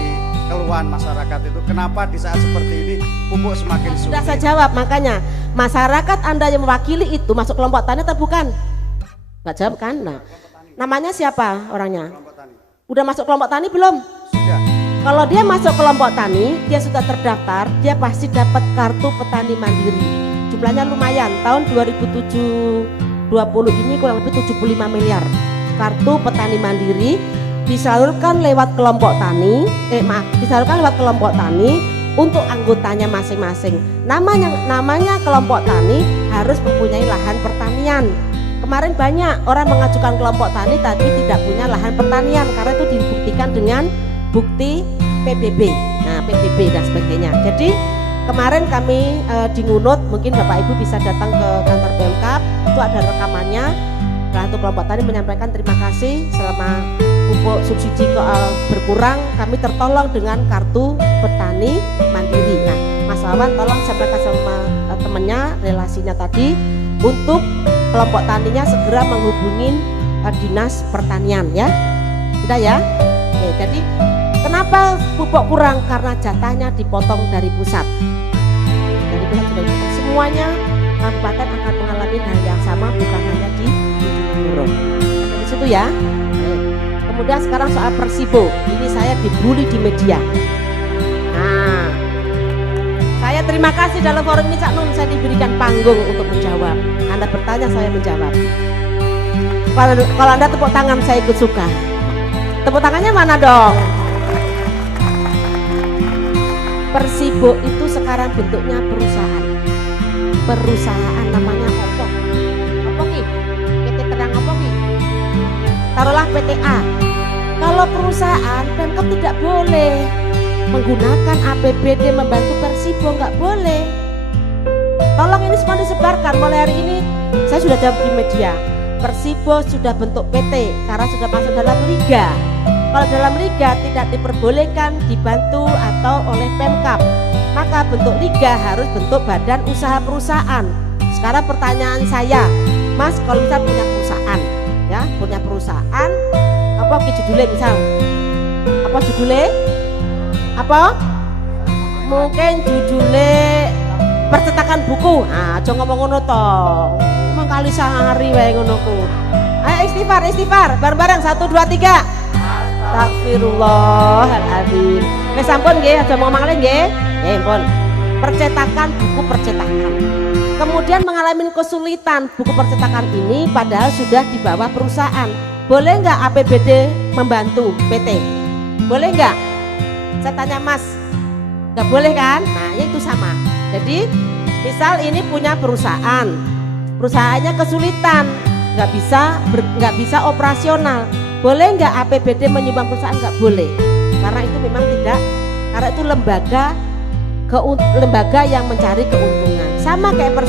keluhan masyarakat itu. Kenapa di saat seperti ini pupuk semakin sulit? Sudah saya jawab, makanya masyarakat Anda yang mewakili itu masuk kelompok tani atau bukan? Nggak jawab kan? Nah, namanya siapa orangnya? Kelompok tani. Udah masuk kelompok tani belum? Sudah. Kalau dia masuk kelompok tani, dia sudah terdaftar, dia pasti dapat Kartu Petani Mandiri. Jumlahnya lumayan, tahun 2020 ini kurang lebih 75 miliar. Kartu Petani Mandiri disalurkan lewat kelompok tani, disalurkan lewat kelompok tani untuk anggotanya masing-masing. Namanya kelompok tani harus mempunyai lahan pertanian. Kemarin banyak orang mengajukan kelompok tani tapi tidak punya lahan pertanian karena itu dibuktikan dengan bukti PBB, nah PBB dan sebagainya. Jadi kemarin kami di Ngunut, mungkin Bapak Ibu bisa datang ke kantor Pemkab, itu ada rekamannya. Untuk kelompok tani menyampaikan terima kasih selama pupuk subsidi berkurang, kami tertolong dengan Kartu Petani Mandiri. Nah, Mas Wawan tolong sampaikan sama temennya relasinya tadi untuk kelompok taninya segera menghubungi dinas pertanian ya. Sudah ya? Oke, jadi kenapa pupuk kurang? Karena jatahnya dipotong dari pusat. Dari pusat sudah dipotong. Semuanya kabupaten akan mengalami hal yang sama, bukan hanya di Bojonegoro. Di situ ya. Kemudian sekarang soal Persibo, ini saya dibully di media. Nah, saya terima kasih dalam forum ini Cak Nun, saya diberikan panggung untuk menjawab. Anda bertanya, saya menjawab. Kalau Anda tepuk tangan, saya ikut suka. Tepuk tangannya mana dong? Persibo itu sekarang bentuknya perusahaan namanya Opok. Opok ki? PT Terang Opok ki? Taruhlah PTA. Kalau perusahaan, Pemkab tidak boleh menggunakan APBD membantu Persibo, nggak boleh. Tolong ini semua disebarkan. Mulai hari ini saya sudah jawab di media. Persibo sudah bentuk PT karena sudah masuk dalam liga. Kalau dalam liga tidak diperbolehkan dibantu atau oleh Pemkab, maka bentuk liga harus bentuk badan usaha perusahaan. Sekarang pertanyaan saya, Mas, kalau misal punya perusahaan, ya punya perusahaan, apa judulnya misal? Apa judulnya? Apa? Mungkin judulnya percetakan buku. Ah, aja ngomong ngono to. Mangkali sehari wae ngono ku. Ayo istighfar, bareng-bareng 1 2 3. Astagfirullahaladzim. Wis sampun nggih, aja mau mangle nggih. Nggih, pun. Percetakan buku percetakan. Kemudian mengalami kesulitan buku percetakan ini padahal sudah di bawah perusahaan. Boleh nggak APBD membantu PT? Boleh nggak? Saya tanya Mas, nggak boleh kan? Nah itu sama. Jadi misal ini punya perusahaan, perusahaannya kesulitan, nggak bisa operasional. Boleh nggak APBD menyumbang perusahaan? Nggak boleh, karena itu memang tidak, karena itu lembaga yang mencari keuntungan. Sama kayak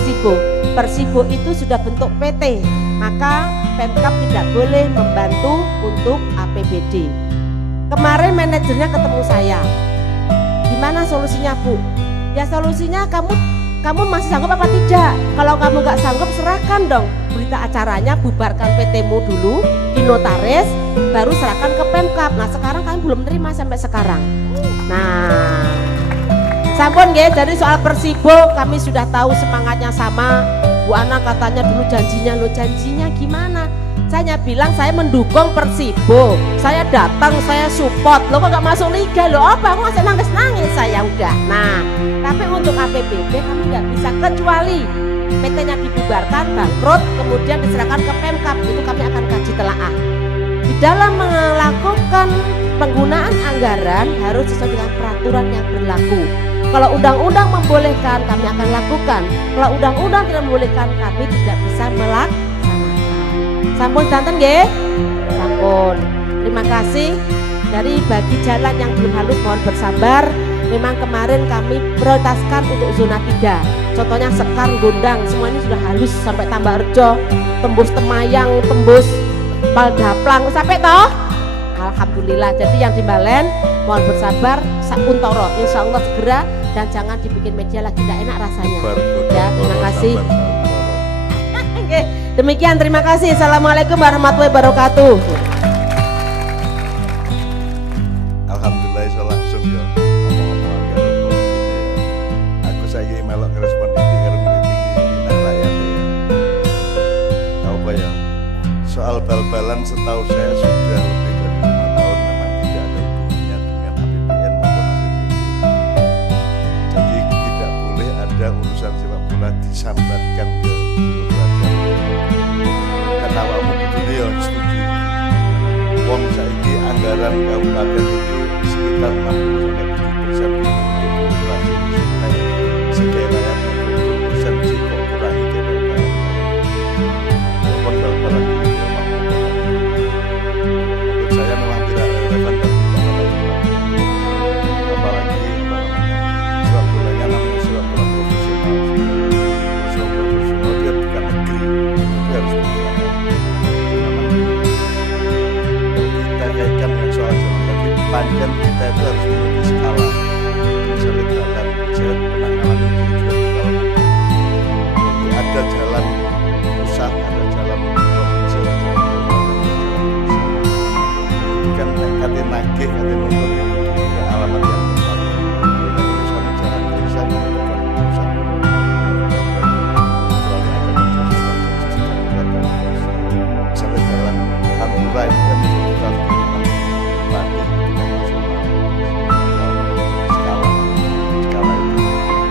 Persibo itu sudah bentuk PT, maka Pemkab tidak boleh membantu untuk APBD. Kemarin manajernya ketemu saya, gimana solusinya Bu? Ya solusinya kamu masih sanggup apa tidak? Kalau kamu nggak sanggup serahkan dong berita acaranya, bubarkan PT-mu dulu di notaris, baru serahkan ke Pemkab. Nah sekarang kami belum terima sampai sekarang. Nah sampun nggih, jadi soal Persibo kami sudah tahu semangatnya sama. Bu Ana katanya dulu janjinya gimana? Saya bilang saya mendukung Persibo, saya datang, saya support. Lo kok gak masuk liga? Lo apa? Aku masih nangis saya udah. Nah, tapi untuk APBD kami nggak bisa, kecuali PT-nya dibubarkan, bangkrut, kemudian diserahkan ke Pemkab. Itu kami akan kaji telaah. Di dalam melakukan penggunaan anggaran harus sesuai dengan peraturan yang berlaku. Kalau undang-undang membolehkan, kami akan lakukan. Kalau undang-undang tidak membolehkan, kami tidak bisa melaksanakan. Sampun danten nggih? Sampun. Terima kasih. Dari bagi jalan yang belum halus mohon bersabar. Memang kemarin kami prioritaskan untuk zona 3. Contohnya Sekar, Gondang, semua ini sudah halus sampai Tambakrejo, tembus Temayang, tembus Paldaplang, sampai toh? Alhamdulillah. Jadi yang di Balen mohon bersabar, Sakuntoro insya Allah segera, dan jangan dibikin media lagi tidak enak rasanya. Ya, terima kasih. Oke, demikian, terima kasih. Assalamualaikum warahmatullahi wabarakatuh. Alhamdulillah iso langsung ya ngomong-ngomong karo ini ya. Aku saiki melok ngrespon iki karo ngriti rakyat ya. Apa ya? Soal bal-balan setahu saya sudah lebih dari 5 tahun memang tidak ada hubungannya dengan APBN maupun APBD. Jadi tidak boleh ada urusan sepak bola disambatkan ke birokrasi. Karena awakmu kudu ya setuju. Wong saiki anggaran kabupaten itu sekitar 60-70% untuk birokrasi sebagai rakyat 20% sih kok kurangi kebebasan. Walaupun bal-balan itu memang menurut saya memang tidak relevan dan tidak relevan. Apalagi sepak bolanya namanya sepak bola profesional. Sepak bola profesional dia bukan negeri, itu harus berusaha. Kita kaitkan dengan soal jalan kaki, panjang kita itu harus memiliki skala. Misalnya jalan, saya pernah ngalamin itu juga di Pekalongan. Jadi ada jalan pusat, ada jalan provinsi, ada jalan kabupaten, itu kan kate nagih, kate nuntut itu juga alamat yang tepat. Urusan jalan desa itu bukan urusan kecuali ada konsensus dan misalnya jalan Pantura itu kan bukan bupati tingkat nasional. Skala itu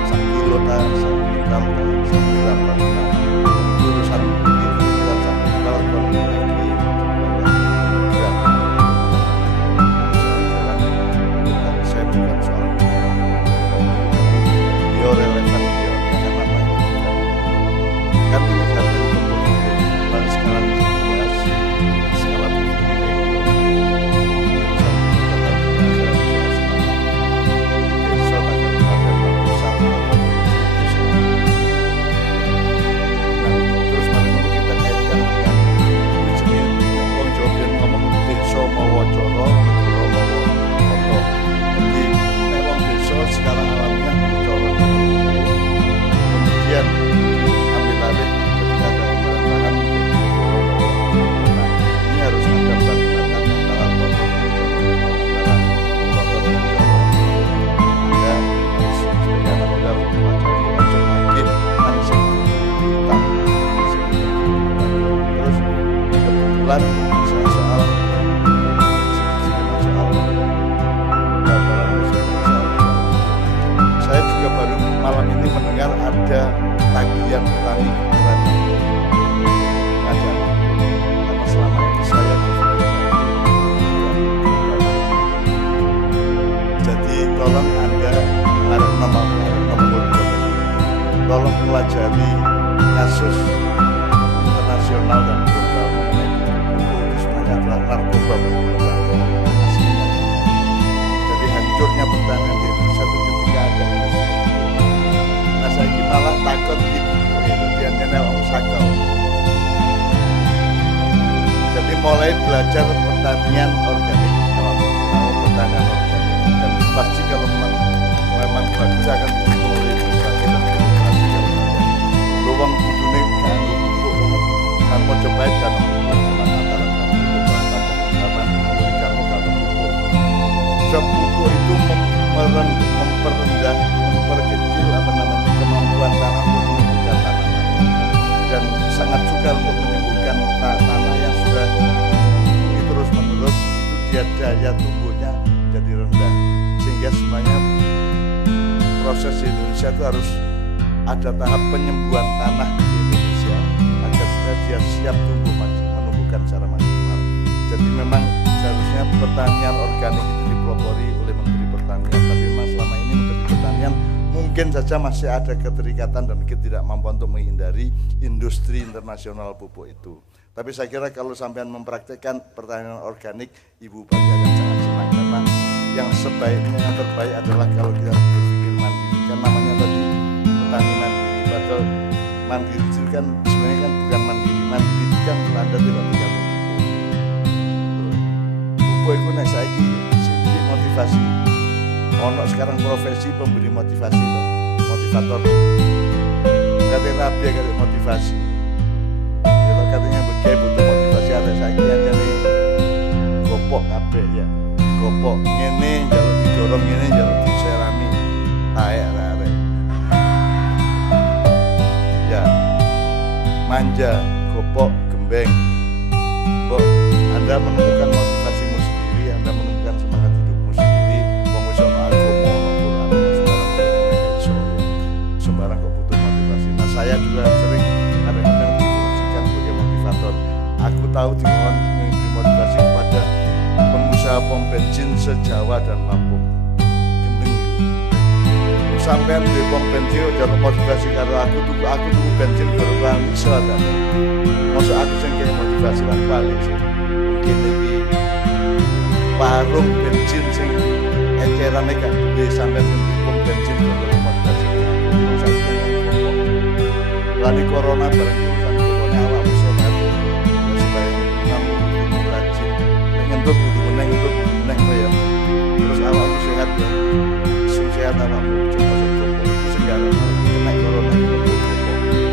1 kilo tak, 1 kuintal tak, 1 gram tak. Itu urusan individual 1 kuintal kon lagi gram. Jalan kasus internasional dan global mengenai buku itu sebenarnya adalah narkoba bagi petani aslinya. Jadi hancurnya pertanian di Indonesia itu ketika ada industri. Nah saya ini malah takut di buku itu dianjani orang sakau. Jadi mulai belajar pertanian organik, kalau mau pertanian organik, dan pasti kalau memang bagus akan didukung oleh Indonesia dan demokrasi yang ada. Luang kudune kanggo pupuk kan mau coba kan cuma antara itu pada zaman memberikan modal pupuk. Sebab pupuk itu memperendah, memperkecil kemampuan tanah untuk menumbuhkan tanaman, dan sangat sukar untuk menyembuhkan tanah yang sudah terus menerus itu dia daya tumbuhnya jadi rendah, sehingga semuanya proses di Indonesia itu harus ada tahap penyembuhan tanah di Indonesia agar supaya dia siap tumbuh menumbuhkan secara maksimal. Jadi memang seharusnya pertanian organik itu dipelopori oleh Menteri Pertanian, tapi memang selama ini Menteri Pertanian mungkin saja masih ada keterikatan dan ketidakmampuan untuk menghindari industri internasional pupuk itu. Tapi saya kira kalau sampean mempraktekkan pertanian organik, Ibu pasti akan sangat senang, karena yang sebaiknya, yang terbaik adalah kalau kita berpikir mandiri. Kan namanya tadi petani mandiri, padahal mandiri itu kan sebenarnya kan bukan mandiri. Mandiri itu kan Anda tidak tergantung pupuk. Pupuk itu nek saiki sedikit motivasi. Ono sekarang profesi pemberi motivasi, motivator. Katanya rapi kali motivasi. Kalau katanya begitu butuh motivasi, ada saiki yang gopok kabeh ya. Gopok ngene jaluk didorong, ngene jaluk diserami. Arek-arek. Ya. Manja, gopok, gembeng. Kok Anda menemukan motivasimu sendiri, Anda menemukan semangat hidupmu sendiri. Wong wis ono agama, ono Quran, sembarang kok butuh motivasi. Nah, saya juga sering kadang-kadang difungsikan sebagai motivator. Aku tahu dimohon memberi motivasi kepada pengusaha pom bensin se-Jawa dan Lampung. Gendeng itu. Sampai di pom bensin jaluk motivasi karo aku tuku bensin berubah iso ta. Masa aku sing kaya motivasi lan balik sih. Mungkin iki warung bensin sing ecerane gak duwe sampai di pom bensin jaluk motivasi. Lani corona bareng urusan corona awak sehat. Supaya kamu rajin ngentut meneng ya. Terus awak sehat ya. Sing sehat awakmu coba itu segala kena corona itu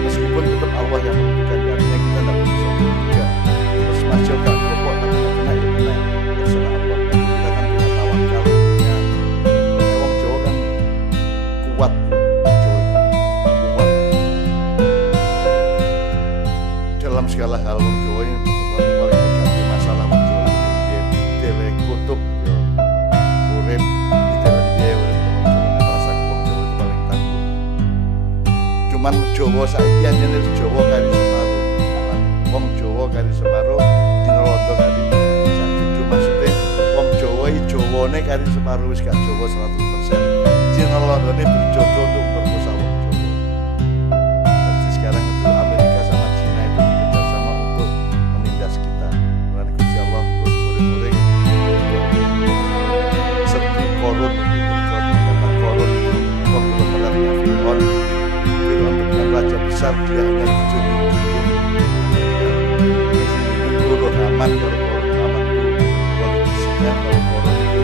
meskipun tetap Allah yang menentukan, artinya kita tidak perlu sombong juga. Terus masih gak gopok tapi kena ya kena, terserah Allah. Tapi kita kan punya tawakal ya. Wong Jawa kan kuat. Dalam segala hal wong Jawa ini paling berganti masalah wong Jawa dia dele kutub ya urip di dalam dia urip wong Jawa rasa wong Jawa itu paling tangguh. Cuman Jawa saiki anjene Jawa kari separo. Wong Jawa kari separo dinolondo kari jadi maksudnya wong Jawa iki Jawane kari separo wis gak Jawa 100%. Dinolondone berjodoh untuk berkosa wong Jawa. Jadi sekarang itu Amerika sama Cina itu bekerjasama untuk menindas kita. Karena Gusti Allah terus muring-muring serti korun karena korun itu konglomeratnya Fir'aun bukan raja besar, dia hanya dijunjung. Di sini dulu Haman, kalau korun Haman itu politisinya, kalau korun itu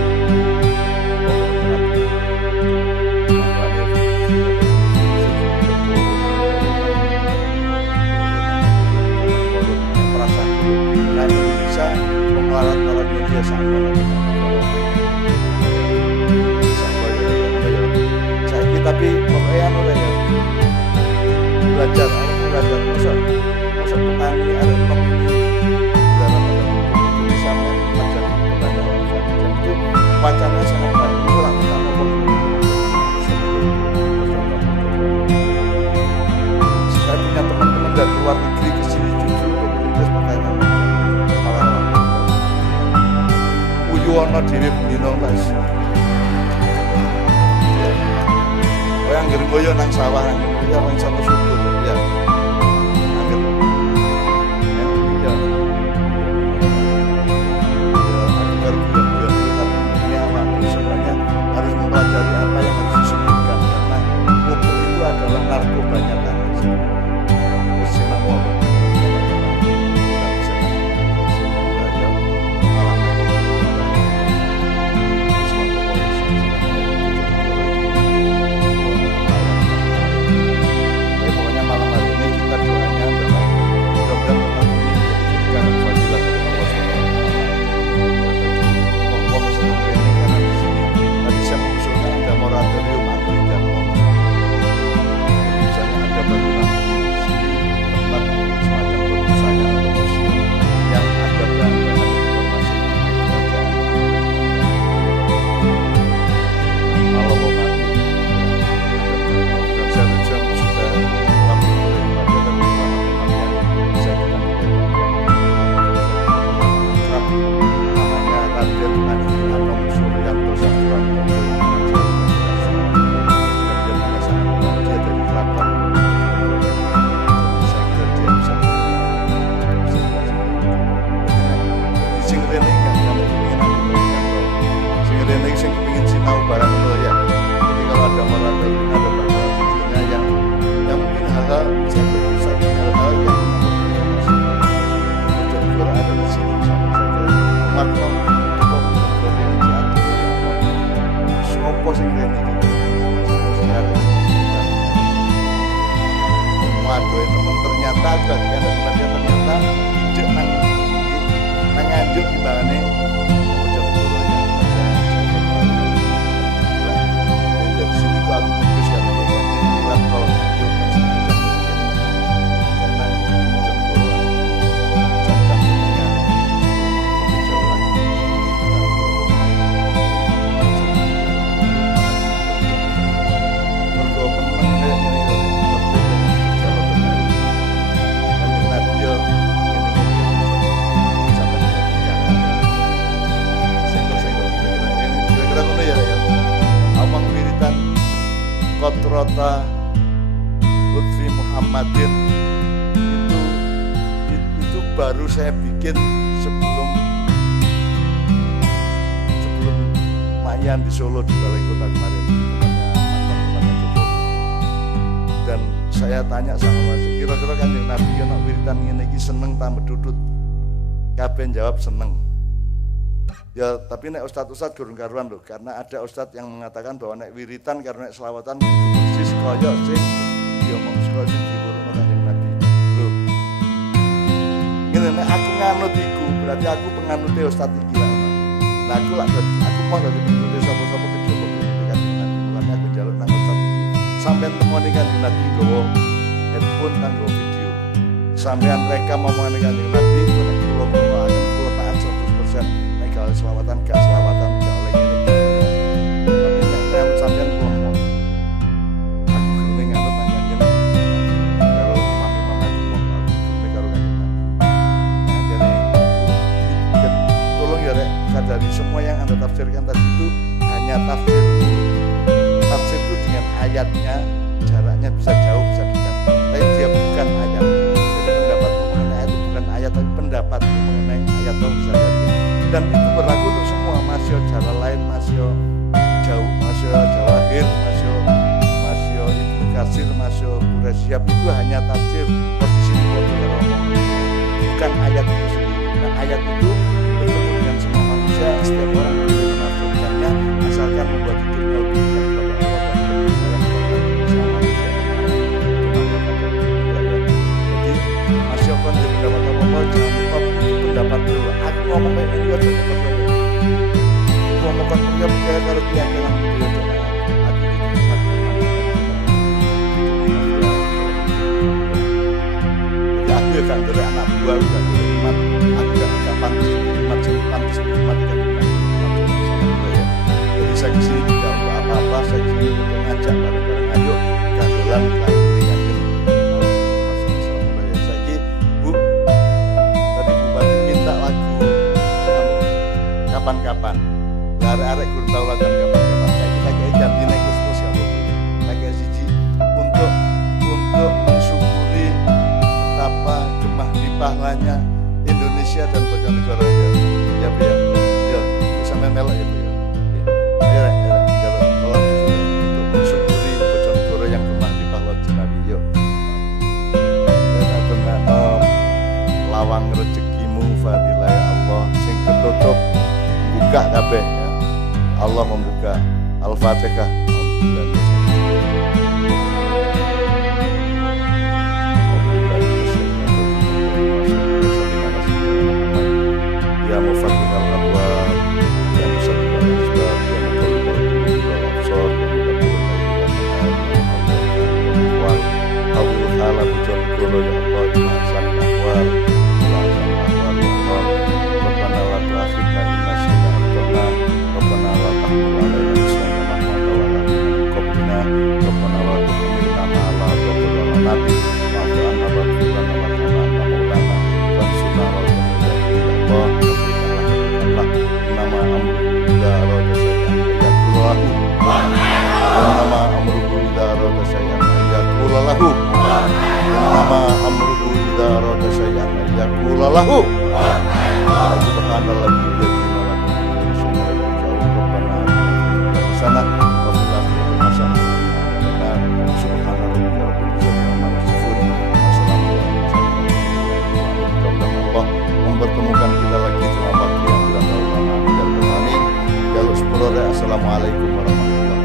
melarat-melaratnya dia sama saya tapi pokoknya ya belajar masa petani ada emang dalam itu bisa belajar petani dan itu wacana sangat baik itulah pertama saya punya teman-teman dari luar negeri ke sini justru untuk menindas pertanian Yuwono dhewe bendina Mas. Kowe anggere koyo nang sawah nang koyo nang sawah subur ya. apa sing rene iki? Waduh, teman ternyata bagian ternyata ide nang nganjuk gimana dari sini kok aku putus ya bilang kalau Kotrota Lutfi Muhammadin itu baru saya bikin sebelum Mayan di Solo di Balai Kota kemarin dan saya tanya sama Mas kira-kira Kanjeng Nabi ana wiritan ngene iki seneng ta medudut kabeh jawab seneng. Ya tapi nek ustaz-ustaz gurung karuan loh, karena ada ustaz yang mengatakan bahwa nek wiritan karena nek selawatan persis kaya sing diomong saka sing diwuruno Kanjeng Nabi. Loh. Ngene nek aku nganut iku, berarti aku penganute ustaz iki lah. Lah aku mau dadi penganute sapa-sapa kejaba Kanjeng Nabi. Mulane aku njaluk nang ustaz iki sampean temoni Kanjeng Nabi nggawa handphone nang video. Sampean rekam omongane Kanjeng Nabi nek kula mrungokaken kula taat 100%. Kalau selawatan gak selawatan gak oleh ngene. Tapi nek sampeyan ngomong aku gelem nganut nang Kanjeng karo imam-imam aku ngomong aku gelem karo Kanjeng Nabi. Nah, jadi tolong ya Rek, sadari semua yang Anda tafsirkan tadi itu hanya tafsir. Tafsir itu dengan ayatnya jaraknya bisa jauh bisa dekat. Tapi dia bukan ayat. Jadi pendapatmu mengenai ayat itu bukan ayat tapi pendapatmu mengenai ayat itu bisa jadi. Dan itu berlaku untuk semua, masih jalan lain, masih jauh, masih Jawahir, masih Ibnu Katsir, masih Quraisyab itu hanya tafsir posisi bukan ayat itu sendiri. Nah, ayat itu bertemu dengan semua manusia, setiap orang boleh menafsirkannya asalkan membuat hidupnya lebih dekat kepada Allah dan lebih sayang kepada semua manusia. Jadi masih akan dia pendapat apa-apa, jangan lupa pendapat dulu. Aku ngomong kayak ini aja ngomong kan punya percaya kalau keyakinan itu aja. Aku jadi aku ya kan dari anak buah kan iman aku gak pantas iman kan jadi saya kesini tidak untuk apa-apa, saya kesini untuk ngajak bareng-bareng ayo gandolan lagi dengan kapan-kapan arek-arek gurung tau lagan kapan-kapan kayak ganti nek Gus ya kayak siji untuk mensyukuri betapa gemah limpahnya Indonesia dan Bojonegoro ya Bu ya sampai melok ya Bu ya kalau untuk mensyukuri Bojonegoro yang gemah limpah Nabi yo dengan lawang rezekimu fadilah Allah sing ketutup buka kabeh ya. Allah membuka Al-Fatihah. Ya mufattihal abwab, ya musabbihal asbab, ya muqallibal absar, awil hala Bojonegoro ya Allah, ya hasan ahwal, ya hasan ahwal ya Allah. Rabbana la tu'akhidna in nasina Rabbana la tahmil alaina isran kama hamaltahu ala qablina Rabbana la tuhammilna ma la taqdir lana nabi wa'fu anna waghfir lana warhamna anta maulana wansurna 'alal qawmil kafirin Allah nama amruhu idza arada syai'an yaqulu lahu nama amruhu idza arada syai'an yaqulu lahu nama amruhu idza arada syai'an yaqulu lahu subhanallah sana mempertemukan kita lagi dalam waktu yang tidak terlalu lama. Amin. Jaluk sepuluh. Assalamualaikum warahmatullahi wabarakatuh.